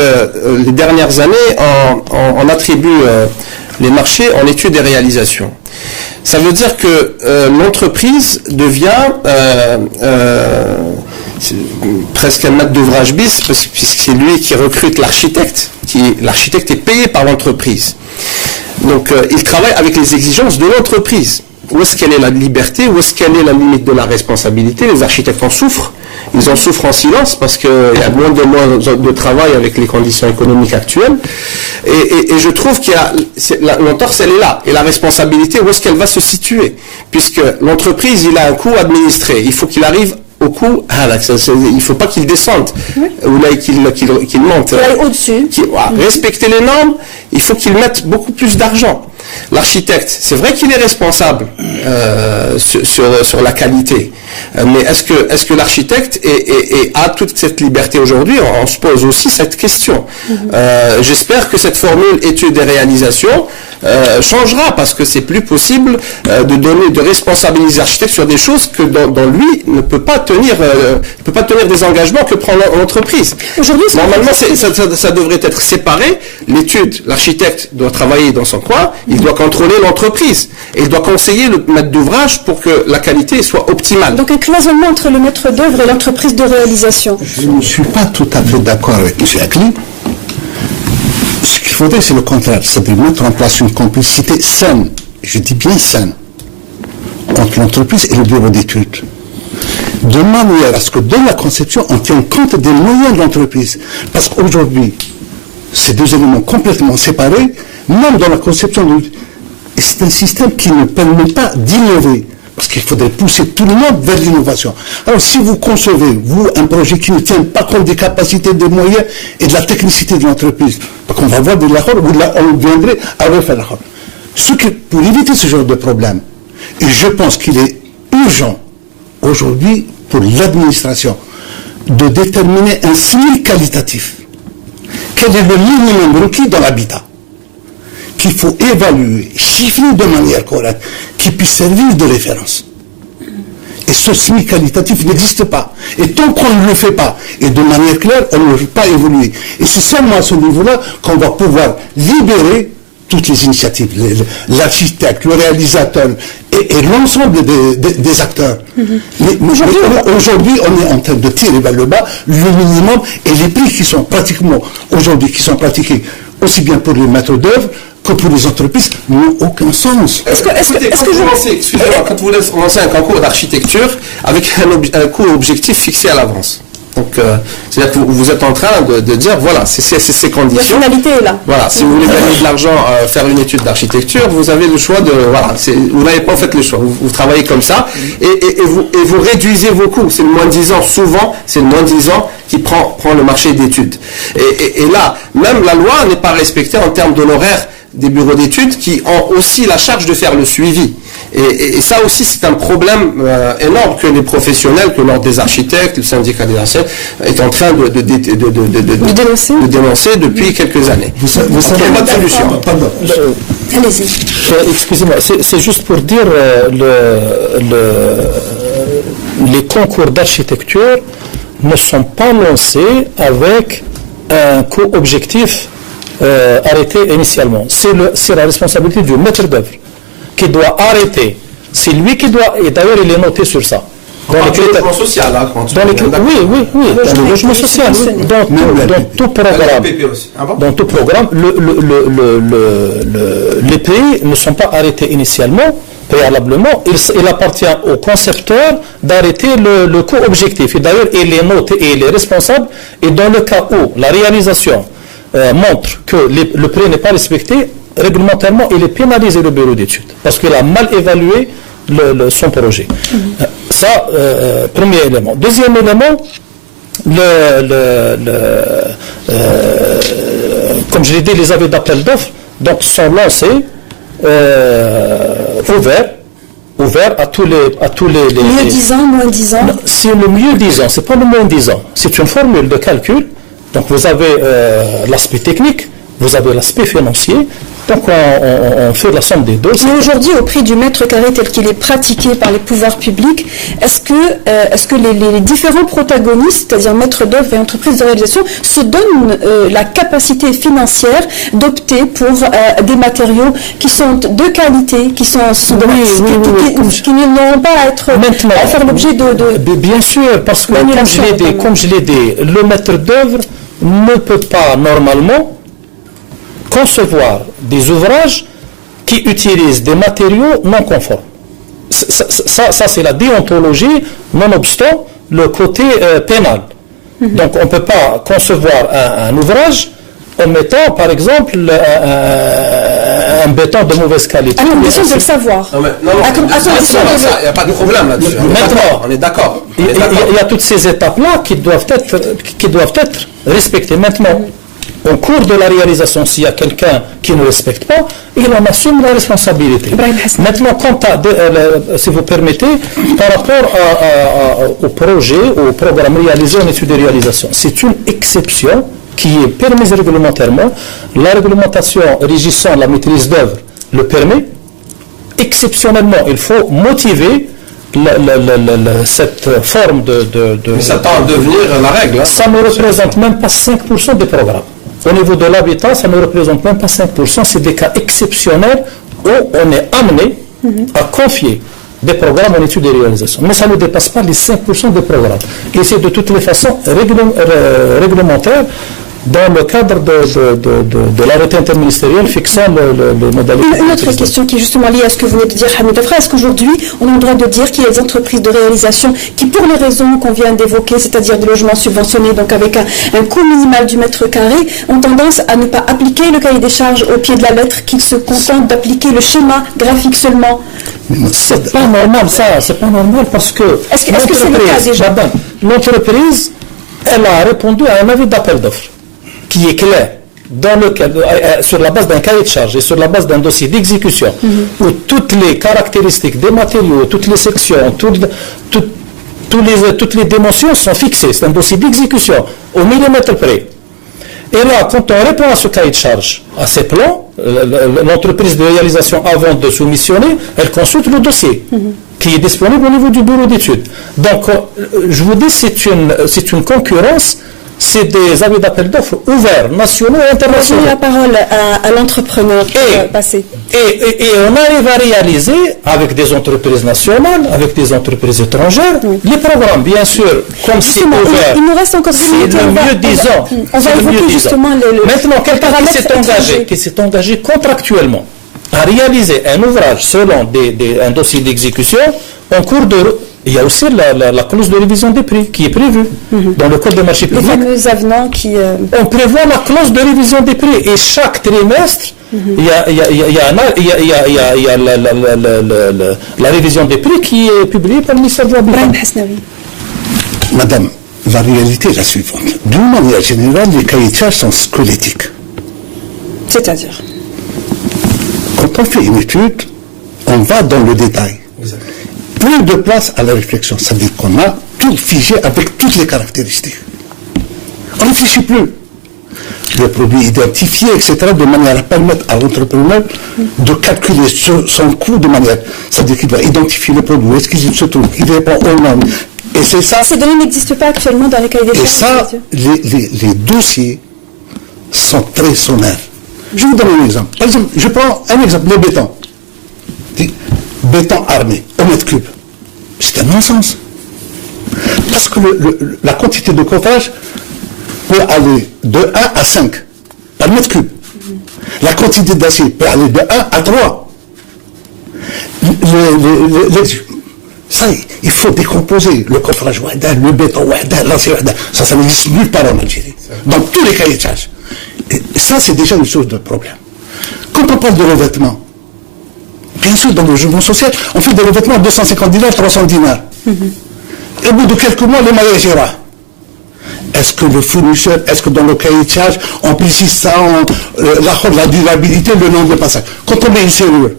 les dernières années, on attribue les marchés en études et réalisations. Ça veut dire que l'entreprise devient presque un maître d'ouvrage bis, puisque c'est lui qui recrute l'architecte. L'architecte est payé par l'entreprise. Donc il travaille avec les exigences de l'entreprise. Où est-ce qu'elle est la liberté? Où est-ce qu'elle est la limite de la responsabilité? Les architectes en souffrent. Ils en souffrent en silence parce qu'il y a moins de travail avec les conditions économiques actuelles. Et je trouve qu'il y a l'entorse, elle est là. Et la responsabilité, où est-ce qu'elle va se situer? Puisque l'entreprise, il a un coût administré. Il faut qu'il arrive au coût, il ne faut pas qu'il descende, ou là qu'il monte. Il aille au-dessus. Respecter les normes, il faut qu'il mette beaucoup plus d'argent. L'architecte, c'est vrai qu'il est responsable sur la qualité, mais est-ce que l'architecte a toute cette liberté aujourd'hui? On se pose aussi cette question. J'espère que cette formule études et réalisations changera, parce que c'est plus possible de responsabiliser l'architecte sur des choses que dans lui ne peut pas tenir des engagements que prend l'entreprise. Normalement, ça devrait être séparé. L'étude, l'architecte doit travailler dans son coin, il doit contrôler l'entreprise et il doit conseiller le maître d'ouvrage pour que la qualité soit optimale. Donc un cloisonnement entre le maître d'œuvre et l'entreprise de réalisation. Je ne suis pas tout à fait d'accord avec M. Akli. Ce qu'il faudrait, c'est le contraire, c'est de mettre en place une complicité saine, je dis bien saine, entre l'entreprise et le bureau d'études. De manière à ce que dans la conception, on tienne compte des moyens de l'entreprise. Parce qu'aujourd'hui, ces deux éléments complètement séparés, même dans la conception, c'est un système qui ne permet pas d'innover. Parce qu'il faudrait pousser tout le monde vers l'innovation. Alors si vous concevez, vous, un projet qui ne tient pas compte des capacités, des moyens et de la technicité de l'entreprise, parce qu'on va voir de l'accord où là, on viendrait à refaire l'accord. Pour éviter ce genre de problème, et je pense qu'il est urgent aujourd'hui pour l'administration de déterminer un SMIC qualitatif. Quel est le minimum requis dans l'habitat qu'il faut évaluer, chiffrer de manière correcte, qui puisse servir de référence. Et ce SMIC qualitatif n'existe pas. Et tant qu'on ne le fait pas, et de manière claire, on ne peut pas évoluer. Et c'est seulement à ce niveau-là qu'on va pouvoir libérer toutes les initiatives, l'architecte, le réalisateur et l'ensemble des acteurs. Mais aujourd'hui, on est en train de tirer vers le bas le minimum et les prix qui sont pratiquement aujourd'hui, qui sont pratiqués aussi bien pour les maîtres d'œuvre que pour les entreprises, n'ont aucun sens. Excusez-moi, quand vous lancez un concours d'architecture avec un coût objectif fixé à l'avance. Donc, c'est-à-dire que vous êtes en train de dire, voilà, c'est ces conditions. La finalité est là. Voilà, si vous voulez gagner de l'argent, faire une étude d'architecture, vous avez le choix de, voilà, vous n'avez pas fait le choix. Vous travaillez comme ça et vous réduisez vos coûts. C'est le moins disant, souvent, c'est le moins disant qui prend le marché d'études. Et là, même la loi n'est pas respectée en termes d'honoraires des bureaux d'études qui ont aussi la charge de faire le suivi. Et ça aussi, c'est un problème énorme que les professionnels, que l'ordre des architectes, le syndicat des architectes, est en train de dénoncer depuis quelques années. Vous savez pas de solution. Allez-y. Excusez-moi, c'est juste pour dire les concours d'architecture ne sont pas lancés avec un coût objectif arrêté initialement. C'est la responsabilité du maître d'œuvre qui doit arrêter. C'est lui qui doit, et d'ailleurs il est noté sur ça. Dans le logement social, là, oui, dans le logement social, oui. Dans tout programme, les prix ne sont pas arrêtés initialement, préalablement. Il appartient au concepteur d'arrêter le coût objectif. Et d'ailleurs, il est noté et il est responsable. Et dans le cas où la réalisation montre que le prêt n'est pas respecté, réglementairement, il est pénalisé le bureau d'études parce qu'il a mal évalué son projet. Ça, premier élément. Deuxième élément, comme je l'ai dit, les avis d'appel d'offres donc sont lancés, ouverts à tous les mieux 10 ans, moins 10 ans. C'est le mieux 10 ans, c'est pas le moins 10 ans. C'est une formule de calcul. Donc vous avez l'aspect technique, vous avez l'aspect financier. Donc on fait la somme des deux. Mais aujourd'hui, au prix du mètre carré tel qu'il est pratiqué par les pouvoirs publics, est-ce que les différents protagonistes, c'est-à-dire maîtres d'œuvre et entreprises de réalisation, se donnent la capacité financière d'opter pour des matériaux qui sont de qualité, qui n'ont pas à faire l'objet de... Bien sûr, parce que comme je l'ai dit, le maître d'œuvre ne peut pas normalement concevoir des ouvrages qui utilisent des matériaux non conformes. Ça c'est la déontologie, nonobstant le côté pénal. Donc on ne peut pas concevoir un ouvrage en mettant, par exemple, un béton de mauvaise qualité. À condition de le savoir. Il n'y a pas de problème là-dessus. On est d'accord. Il y a toutes ces étapes-là qui doivent être respectées. Maintenant, au cours de la réalisation, s'il y a quelqu'un qui ne respecte pas, il en assume la responsabilité. Maintenant, si vous permettez, par rapport au programme réalisé en études de réalisation, c'est une exception qui est permise réglementairement. La réglementation régissant la maîtrise d'œuvre le permet. Exceptionnellement, il faut motiver cette forme de... Ça tend à devenir la règle. Ça ne représente même pas 5% des programmes. Au niveau de l'habitat, ça ne représente même pas 5%. C'est des cas exceptionnels où on est amené à confier des programmes en études de réalisation. Mais ça ne dépasse pas les 5% des programmes. Et c'est de toutes les façons réglementaire dans le cadre de l'arrêté interministériel fixant le modalité. Une autre question qui est justement liée à ce que vous venez de dire, Hamid Afra, est-ce qu'aujourd'hui, on a le droit de dire qu'il y a des entreprises de réalisation qui, pour les raisons qu'on vient d'évoquer, c'est-à-dire des logements subventionnés, donc avec un coût minimal du mètre carré, ont tendance à ne pas appliquer le cahier des charges au pied de la lettre, qu'ils se contentent d'appliquer le schéma graphique seulement? C'est pas normal ça, c'est pas normal parce que... Est-ce que c'est le cas déjà? L'entreprise, elle a répondu à un avis d'appel d'offres qui est clair, sur la base d'un cahier de charges et sur la base d'un dossier d'exécution, où toutes les caractéristiques des matériaux, toutes les sections, toutes les dimensions sont fixées. C'est un dossier d'exécution au millimètre près. Et là, quand on répond à ce cahier de charges, à ces plans, l'entreprise de réalisation, avant de soumissionner, elle consulte le dossier qui est disponible au niveau du bureau d'études. Donc, je vous dis, c'est une concurrence. C'est des avis d'appel d'offres ouverts, nationaux et internationaux. Je donne la parole à l'entrepreneur passé. Et on arrive à réaliser, avec des entreprises nationales, avec des entreprises étrangères, les programmes, bien sûr, comme c'est ouvert. Il nous reste encore 10 minutes. C'est le mieux 10 ans. On va évoquer justement Maintenant, quelqu'un qui s'est engagé contractuellement à réaliser un ouvrage selon un dossier d'exécution en cours de... Il y a aussi la clause de révision des prix qui est prévue dans le code des marchés publics. Les fameux avenants qui... On prévoit la clause de révision des prix et chaque trimestre, il y a la révision des prix qui est publiée par le ministère de l'Habitat. Madame, la réalité est la suivante. D'une manière générale, les cahiers de charges sont squelettiques. C'est-à-dire? Quand on fait une étude, on va dans le détail. Plus de place à la réflexion. Ça veut dire qu'on a tout figé avec toutes les caractéristiques. On ne réfléchit plus. Le produit identifié, etc., de manière à permettre à l'entrepreneur de calculer son coût de manière. Ça veut dire qu'il doit identifier le produit, où est-ce qu'il se trouve, il répond aux normes. Et c'est ça. Ces données n'existent pas actuellement dans les cahiers des charges. Et ça, les dossiers sont très sommaires. Je vous donne un exemple. Par exemple, je prends un exemple, le béton. Béton armé, au mètre cube. C'est un non-sens. Parce que la quantité de coffrage peut aller de 1 à 5 par mètre cube. La quantité d'acier peut aller de 1 à 3. Ça, il faut décomposer le coffrage wahda, le béton wahda, l'acier wahda. Ça n'existe nulle part en Algérie. Dans tous les cahiers de charges. Et ça, c'est déjà une source de problème. Quand on parle de revêtement, bien sûr, dans le logement social, on fait des revêtements à 250 dinars, 300 dinars. Et au bout de quelques mois, le maillage ira. Est-ce que le fournisseur, est-ce que dans le cahier de charge, on précise ça, la durabilité, le nombre de passages? Quand on met une serrure,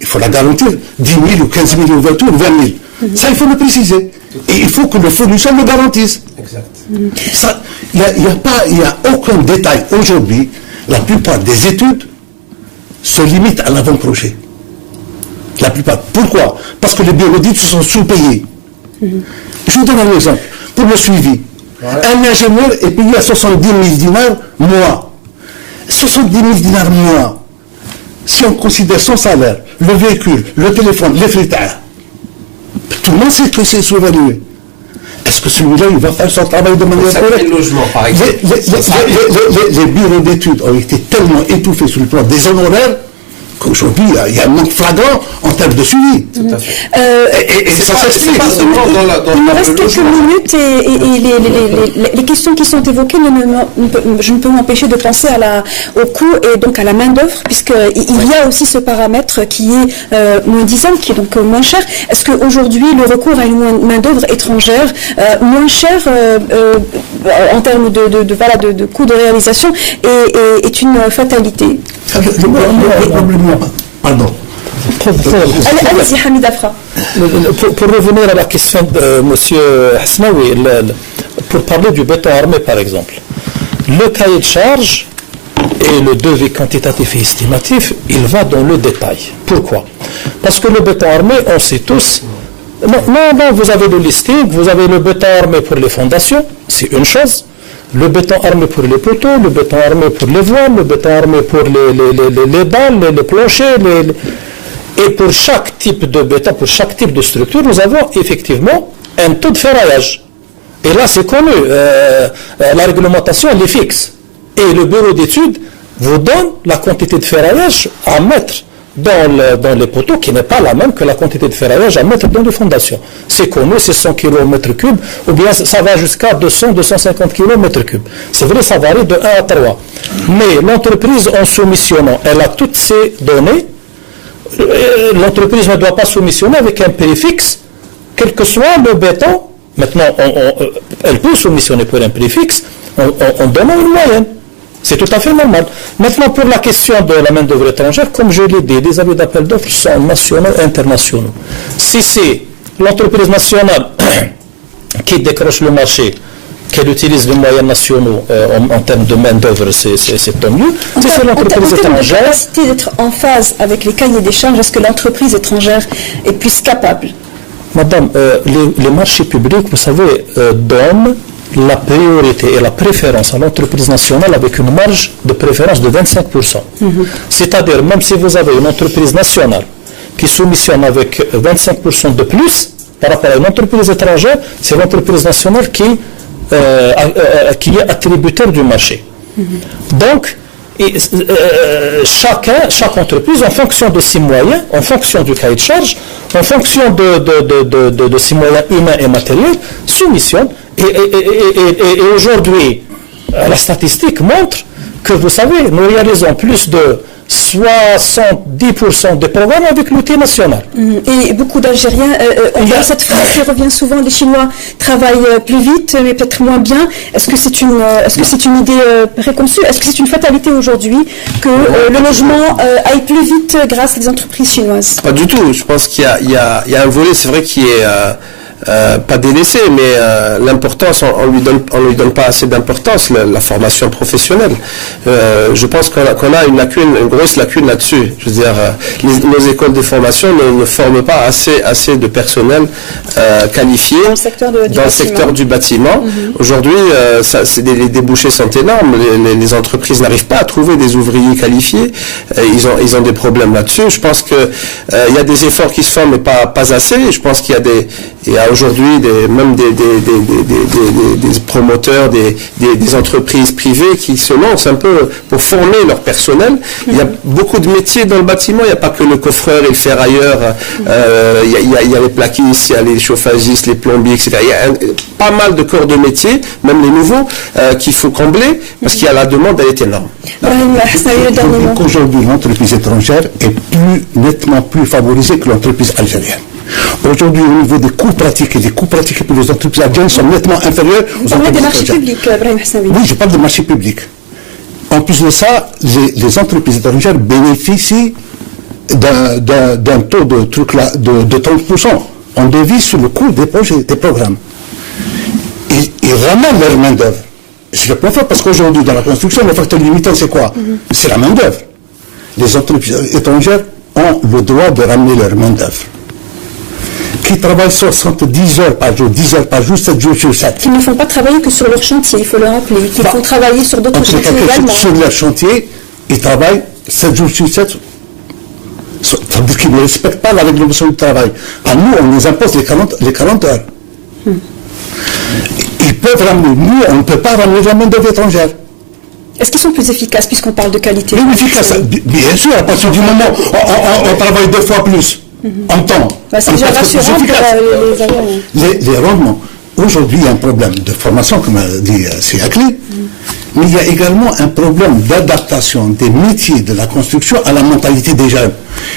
il faut la garantir, 10 000 ou 15 000 ouvertures, 20 000. Ça, il faut le préciser. Et il faut que le fournisseur le garantisse. Exact. Ça, il n'y a aucun détail. Aujourd'hui, la plupart des études se limitent à l'avant-projet. La plupart. Pourquoi? Parce que les bureaux d'études se sont sous-payés. Je vous donne un exemple. Pour le suivi, un ingénieur est payé à 70 000 dinars mois. 70 000 dinars mois. Si on considère son salaire, le véhicule, le téléphone, les frites, tout le monde sait que c'est sous-évalué. Est-ce que celui-là, il va faire son travail de manière correcte? Par exemple. Les bureaux d'études ont été tellement étouffés sur le plan des honoraires qu'aujourd'hui, il y a un manque flagrant en termes de suivi. Tout à fait. Et ça s'explique. Il me reste quelques minutes et les questions qui sont évoquées, je ne peux m'empêcher de penser au coût et donc à la main-d'œuvre, puisqu'il y a aussi ce paramètre qui est moins disant, qui est donc moins cher. Est-ce qu'aujourd'hui, le recours à une main-d'œuvre étrangère, moins cher en termes de coût de réalisation, est une fatalité? Pardon. Allez-y, Hamid Afra. Pour revenir à la question de M. Hasnaoui, pour parler du béton armé par exemple, le cahier de charge et le devis quantitatif et estimatif, il va dans le détail. Pourquoi? Parce que le béton armé, on sait tous, non, vous avez le listing, vous avez le béton armé pour les fondations, c'est une chose. Le béton armé pour les poteaux, le béton armé pour les voiles, le béton armé pour les dalles, les planchers, et pour chaque type de béton, pour chaque type de structure, nous avons effectivement un taux de ferraillage. Et là, c'est connu, la réglementation, elle est fixe. Et le bureau d'études vous donne la quantité de ferraillage à mettre dans les poteaux, qui n'est pas la même que la quantité de ferraillage à mettre dans les fondations. C'est connu, c'est 100 kg au mètre cube, ou bien ça va jusqu'à 200-250 kg au mètre cube. C'est vrai, ça varie de 1 à 3. Mais l'entreprise, en soumissionnant, elle a toutes ces données. L'entreprise ne doit pas soumissionner avec un prix fixe, quel que soit le béton. Maintenant, elle peut soumissionner pour un prix fixe en donnant une moyenne. C'est tout à fait normal. Maintenant, pour la question de la main-d'œuvre étrangère, comme je l'ai dit, les avis d'appel d'offres sont nationaux et internationaux. Si c'est l'entreprise nationale qui décroche le marché, qu'elle utilise les moyens nationaux en termes de main-d'œuvre, c'est tant mieux. Si c'est l'entreprise étrangère. La capacité d'être en phase avec les cahiers des charges, est-ce que l'entreprise étrangère est plus capable? Madame, les marchés publics, vous savez, donnent la priorité et la préférence à l'entreprise nationale avec une marge de préférence de 25%. C'est-à-dire, même si vous avez une entreprise nationale qui soumissionne avec 25% de plus par rapport à une entreprise étrangère, c'est l'entreprise nationale qui est attributaire du marché. Donc, chaque entreprise, en fonction de ses moyens, en fonction du cahier de charge, en fonction de ses moyens humains et matériels, soumissionne. Et aujourd'hui, la statistique montre que, vous savez, nous réalisons plus de 70% des programmes avec l'outil national. Et beaucoup d'Algériens, on a cette phrase qui revient souvent, les Chinois travaillent plus vite, mais peut-être moins bien. Est-ce que c'est une idée préconçue? Est-ce que c'est une fatalité aujourd'hui que le logement aille plus vite grâce aux entreprises chinoises? Pas du tout. Je pense qu'il y a un volet, c'est vrai, qui est pas délaissé, mais l'importance, on lui donne pas assez d'importance, la formation professionnelle. Je pense qu'on a une grosse lacune là-dessus. Je veux dire, nos écoles de formation ne forment pas assez de personnel qualifié dans le secteur du bâtiment. Aujourd'hui, les débouchés sont énormes. Les entreprises n'arrivent pas à trouver des ouvriers qualifiés. Ils ont des problèmes là-dessus. Je pense que il y a des efforts qui se font, mais pas assez. Je pense qu'il y a Il y a aujourd'hui même des promoteurs, des entreprises privées qui se lancent un peu pour former leur personnel. Il y a beaucoup de métiers dans le bâtiment. Il n'y a pas que le coffreur et le ferrailleur. Il y a les plaquistes, il y a les chauffagistes, les plombiers, etc. Il y a pas mal de corps de métiers, même les nouveaux, qu'il faut combler parce qu'il y a la demande, elle est énorme. Aujourd'hui, l'entreprise étrangère est nettement plus favorisée que l'entreprise algérienne. Aujourd'hui, au niveau des coûts pratiqués, les coûts pratiqués pour les entreprises algériennes sont nettement inférieurs aux entreprises des marchés publics, Brahim Hasnaoui. Oui, je parle de marchés publics. En plus de ça, les entreprises étrangères bénéficient d'un taux de 30% en devise sur le coût des projets, des programmes. Ils ramènent leur main-d'œuvre. C'est le point fort parce qu'aujourd'hui, dans la construction, le facteur limitant, c'est quoi? C'est la main-d'œuvre. Les entreprises étrangères ont le droit de ramener leur main-d'œuvre. Qui travaillent 70 heures par jour, 10 heures par jour, 7 jours sur 7. Qui ne font pas travailler que sur leur chantier, il faut le rappeler. Qui font travailler sur d'autres chantiers également. Sur leur chantier, ils travaillent 7 jours sur 7. Ça veut dire qu'ils ne respectent pas la réglementation du travail. À nous, on nous impose les 40 heures. Ils peuvent ramener. Nous, on ne peut pas ramener la main-d'œuvre étrangère. Est-ce qu'ils sont plus efficaces puisqu'on parle de qualité? Oui, efficaces. Bien sûr, à partir du moment où on travaille 2 fois plus en temps. C'est déjà rassurant pour les rendements. Aujourd'hui, il y a un problème de formation, comme a dit Siakli, mais il y a également un problème d'adaptation des métiers de la construction à la mentalité des jeunes.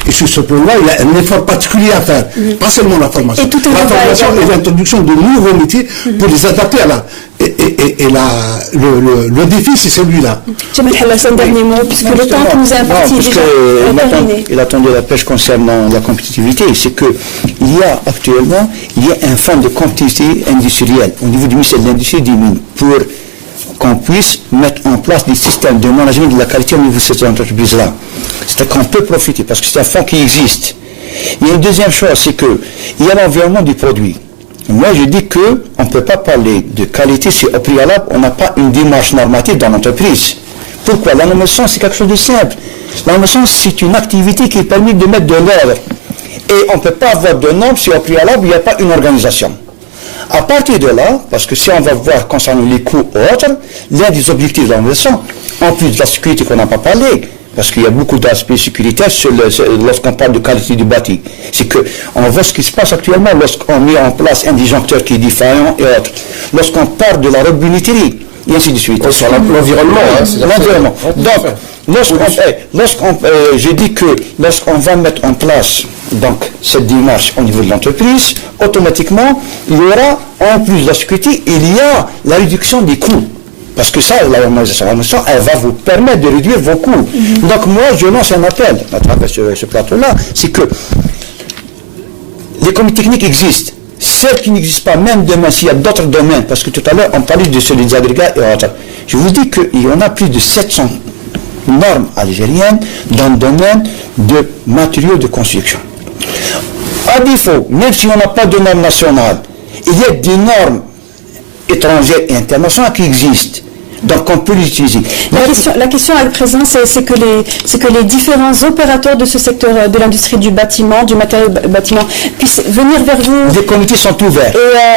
Et sur ce plan-là, il y a un effort particulier à faire. Pas seulement la formation. La formation et l'introduction de nouveaux métiers pour les adapter à la... le défi, c'est celui-là. Jamal Hellas, un dernier mot, puisque le temps que nous a imparti est déjà terminé. Il attend de la pêche concernant la compétitivité, c'est que il y a actuellement un fonds de compétitivité industrielle au niveau du ministère de l'Industrie et des Mines pour qu'on puisse mettre en place des systèmes de management de la qualité au niveau de cette entreprise-là. C'est-à-dire qu'on peut profiter, parce que c'est un fonds qui existe. Il y a une deuxième chose, c'est que il y a l'environnement du produit. Moi, je dis que on ne peut pas parler de qualité si au préalable, on n'a pas une démarche normative dans l'entreprise. Pourquoi? La nomenclature, c'est quelque chose de simple. La nomenclature, c'est une activité qui permet de mettre de l'ordre. Et on ne peut pas avoir de normes si au préalable, il n'y a pas une organisation. À partir de là, parce que si on va voir concernant les coûts ou autres, l'un des objectifs de l'organisation, en plus de la sécurité qu'on n'a pas parlé, parce qu'il y a beaucoup d'aspects sécuritaires lorsqu'on parle de qualité du bâti, c'est qu'on voit ce qui se passe actuellement lorsqu'on met en place un disjoncteur qui est défaillant et autres, lorsqu'on parle de la robinetterie, et ainsi de suite. Sur l'environnement, l'environnement. Donc, j'ai dit que lorsqu'on va mettre en place donc cette démarche au niveau de l'entreprise, automatiquement, il y aura, en plus de la sécurité, il y a la réduction des coûts. Parce que ça, l'organisation, elle va vous permettre de réduire vos coûts. Donc moi, je lance un appel à travers ce plateau-là, c'est que les comités techniques existent. Celles qui n'existent pas, même demain, s'il y a d'autres domaines, parce que tout à l'heure, on parlait de celui des agrégats et autres. Je vous dis qu'il y en a plus de 700 normes algériennes dans le domaine de matériaux de construction. À défaut, même si on n'a pas de normes nationales, il y a des normes étrangères et internationales qui existent. Donc on peut l'utiliser. La question à présent, c'est que les différents opérateurs de ce secteur de l'industrie du bâtiment, du matériel bâtiment, puissent venir vers vous. Les comités sont ouverts.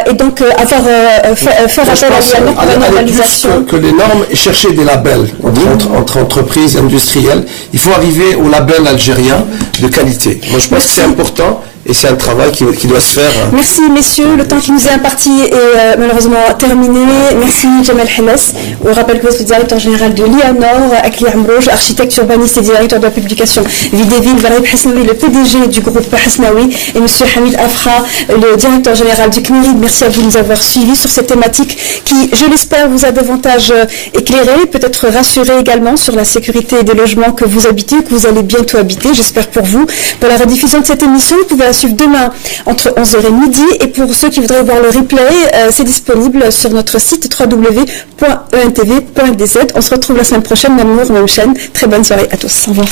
Et donc faire appel à la normalisation. Que les normes et chercher des labels entre entreprises industrielles. Il faut arriver au label algérien de qualité. Moi je pense que c'est important. Et c'est un travail qui doit se faire. Merci messieurs, le temps qui nous est imparti est malheureusement terminé. Merci Jamal Hellas. On rappelle que vous êtes le directeur général de l'IANOR, Akli Amrouj, architecte urbaniste et directeur de la publication Vie des villes, Brahim Hasnaoui, le PDG du groupe Hasnaoui, et monsieur Hamid Afra, le directeur général du CNIRID. Merci à vous de nous avoir suivis sur cette thématique qui, je l'espère, vous a davantage éclairé, peut-être rassuré également sur la sécurité des logements que vous habitez, que vous allez bientôt habiter, j'espère pour vous. Pour la rediffusion de cette émission, vous pouvez la suivre demain entre 11h et midi, et pour ceux qui voudraient voir le replay, c'est disponible sur notre site www.entv.dz. On se retrouve la semaine prochaine, même heure, même chaîne. Très bonne soirée à tous. Au revoir.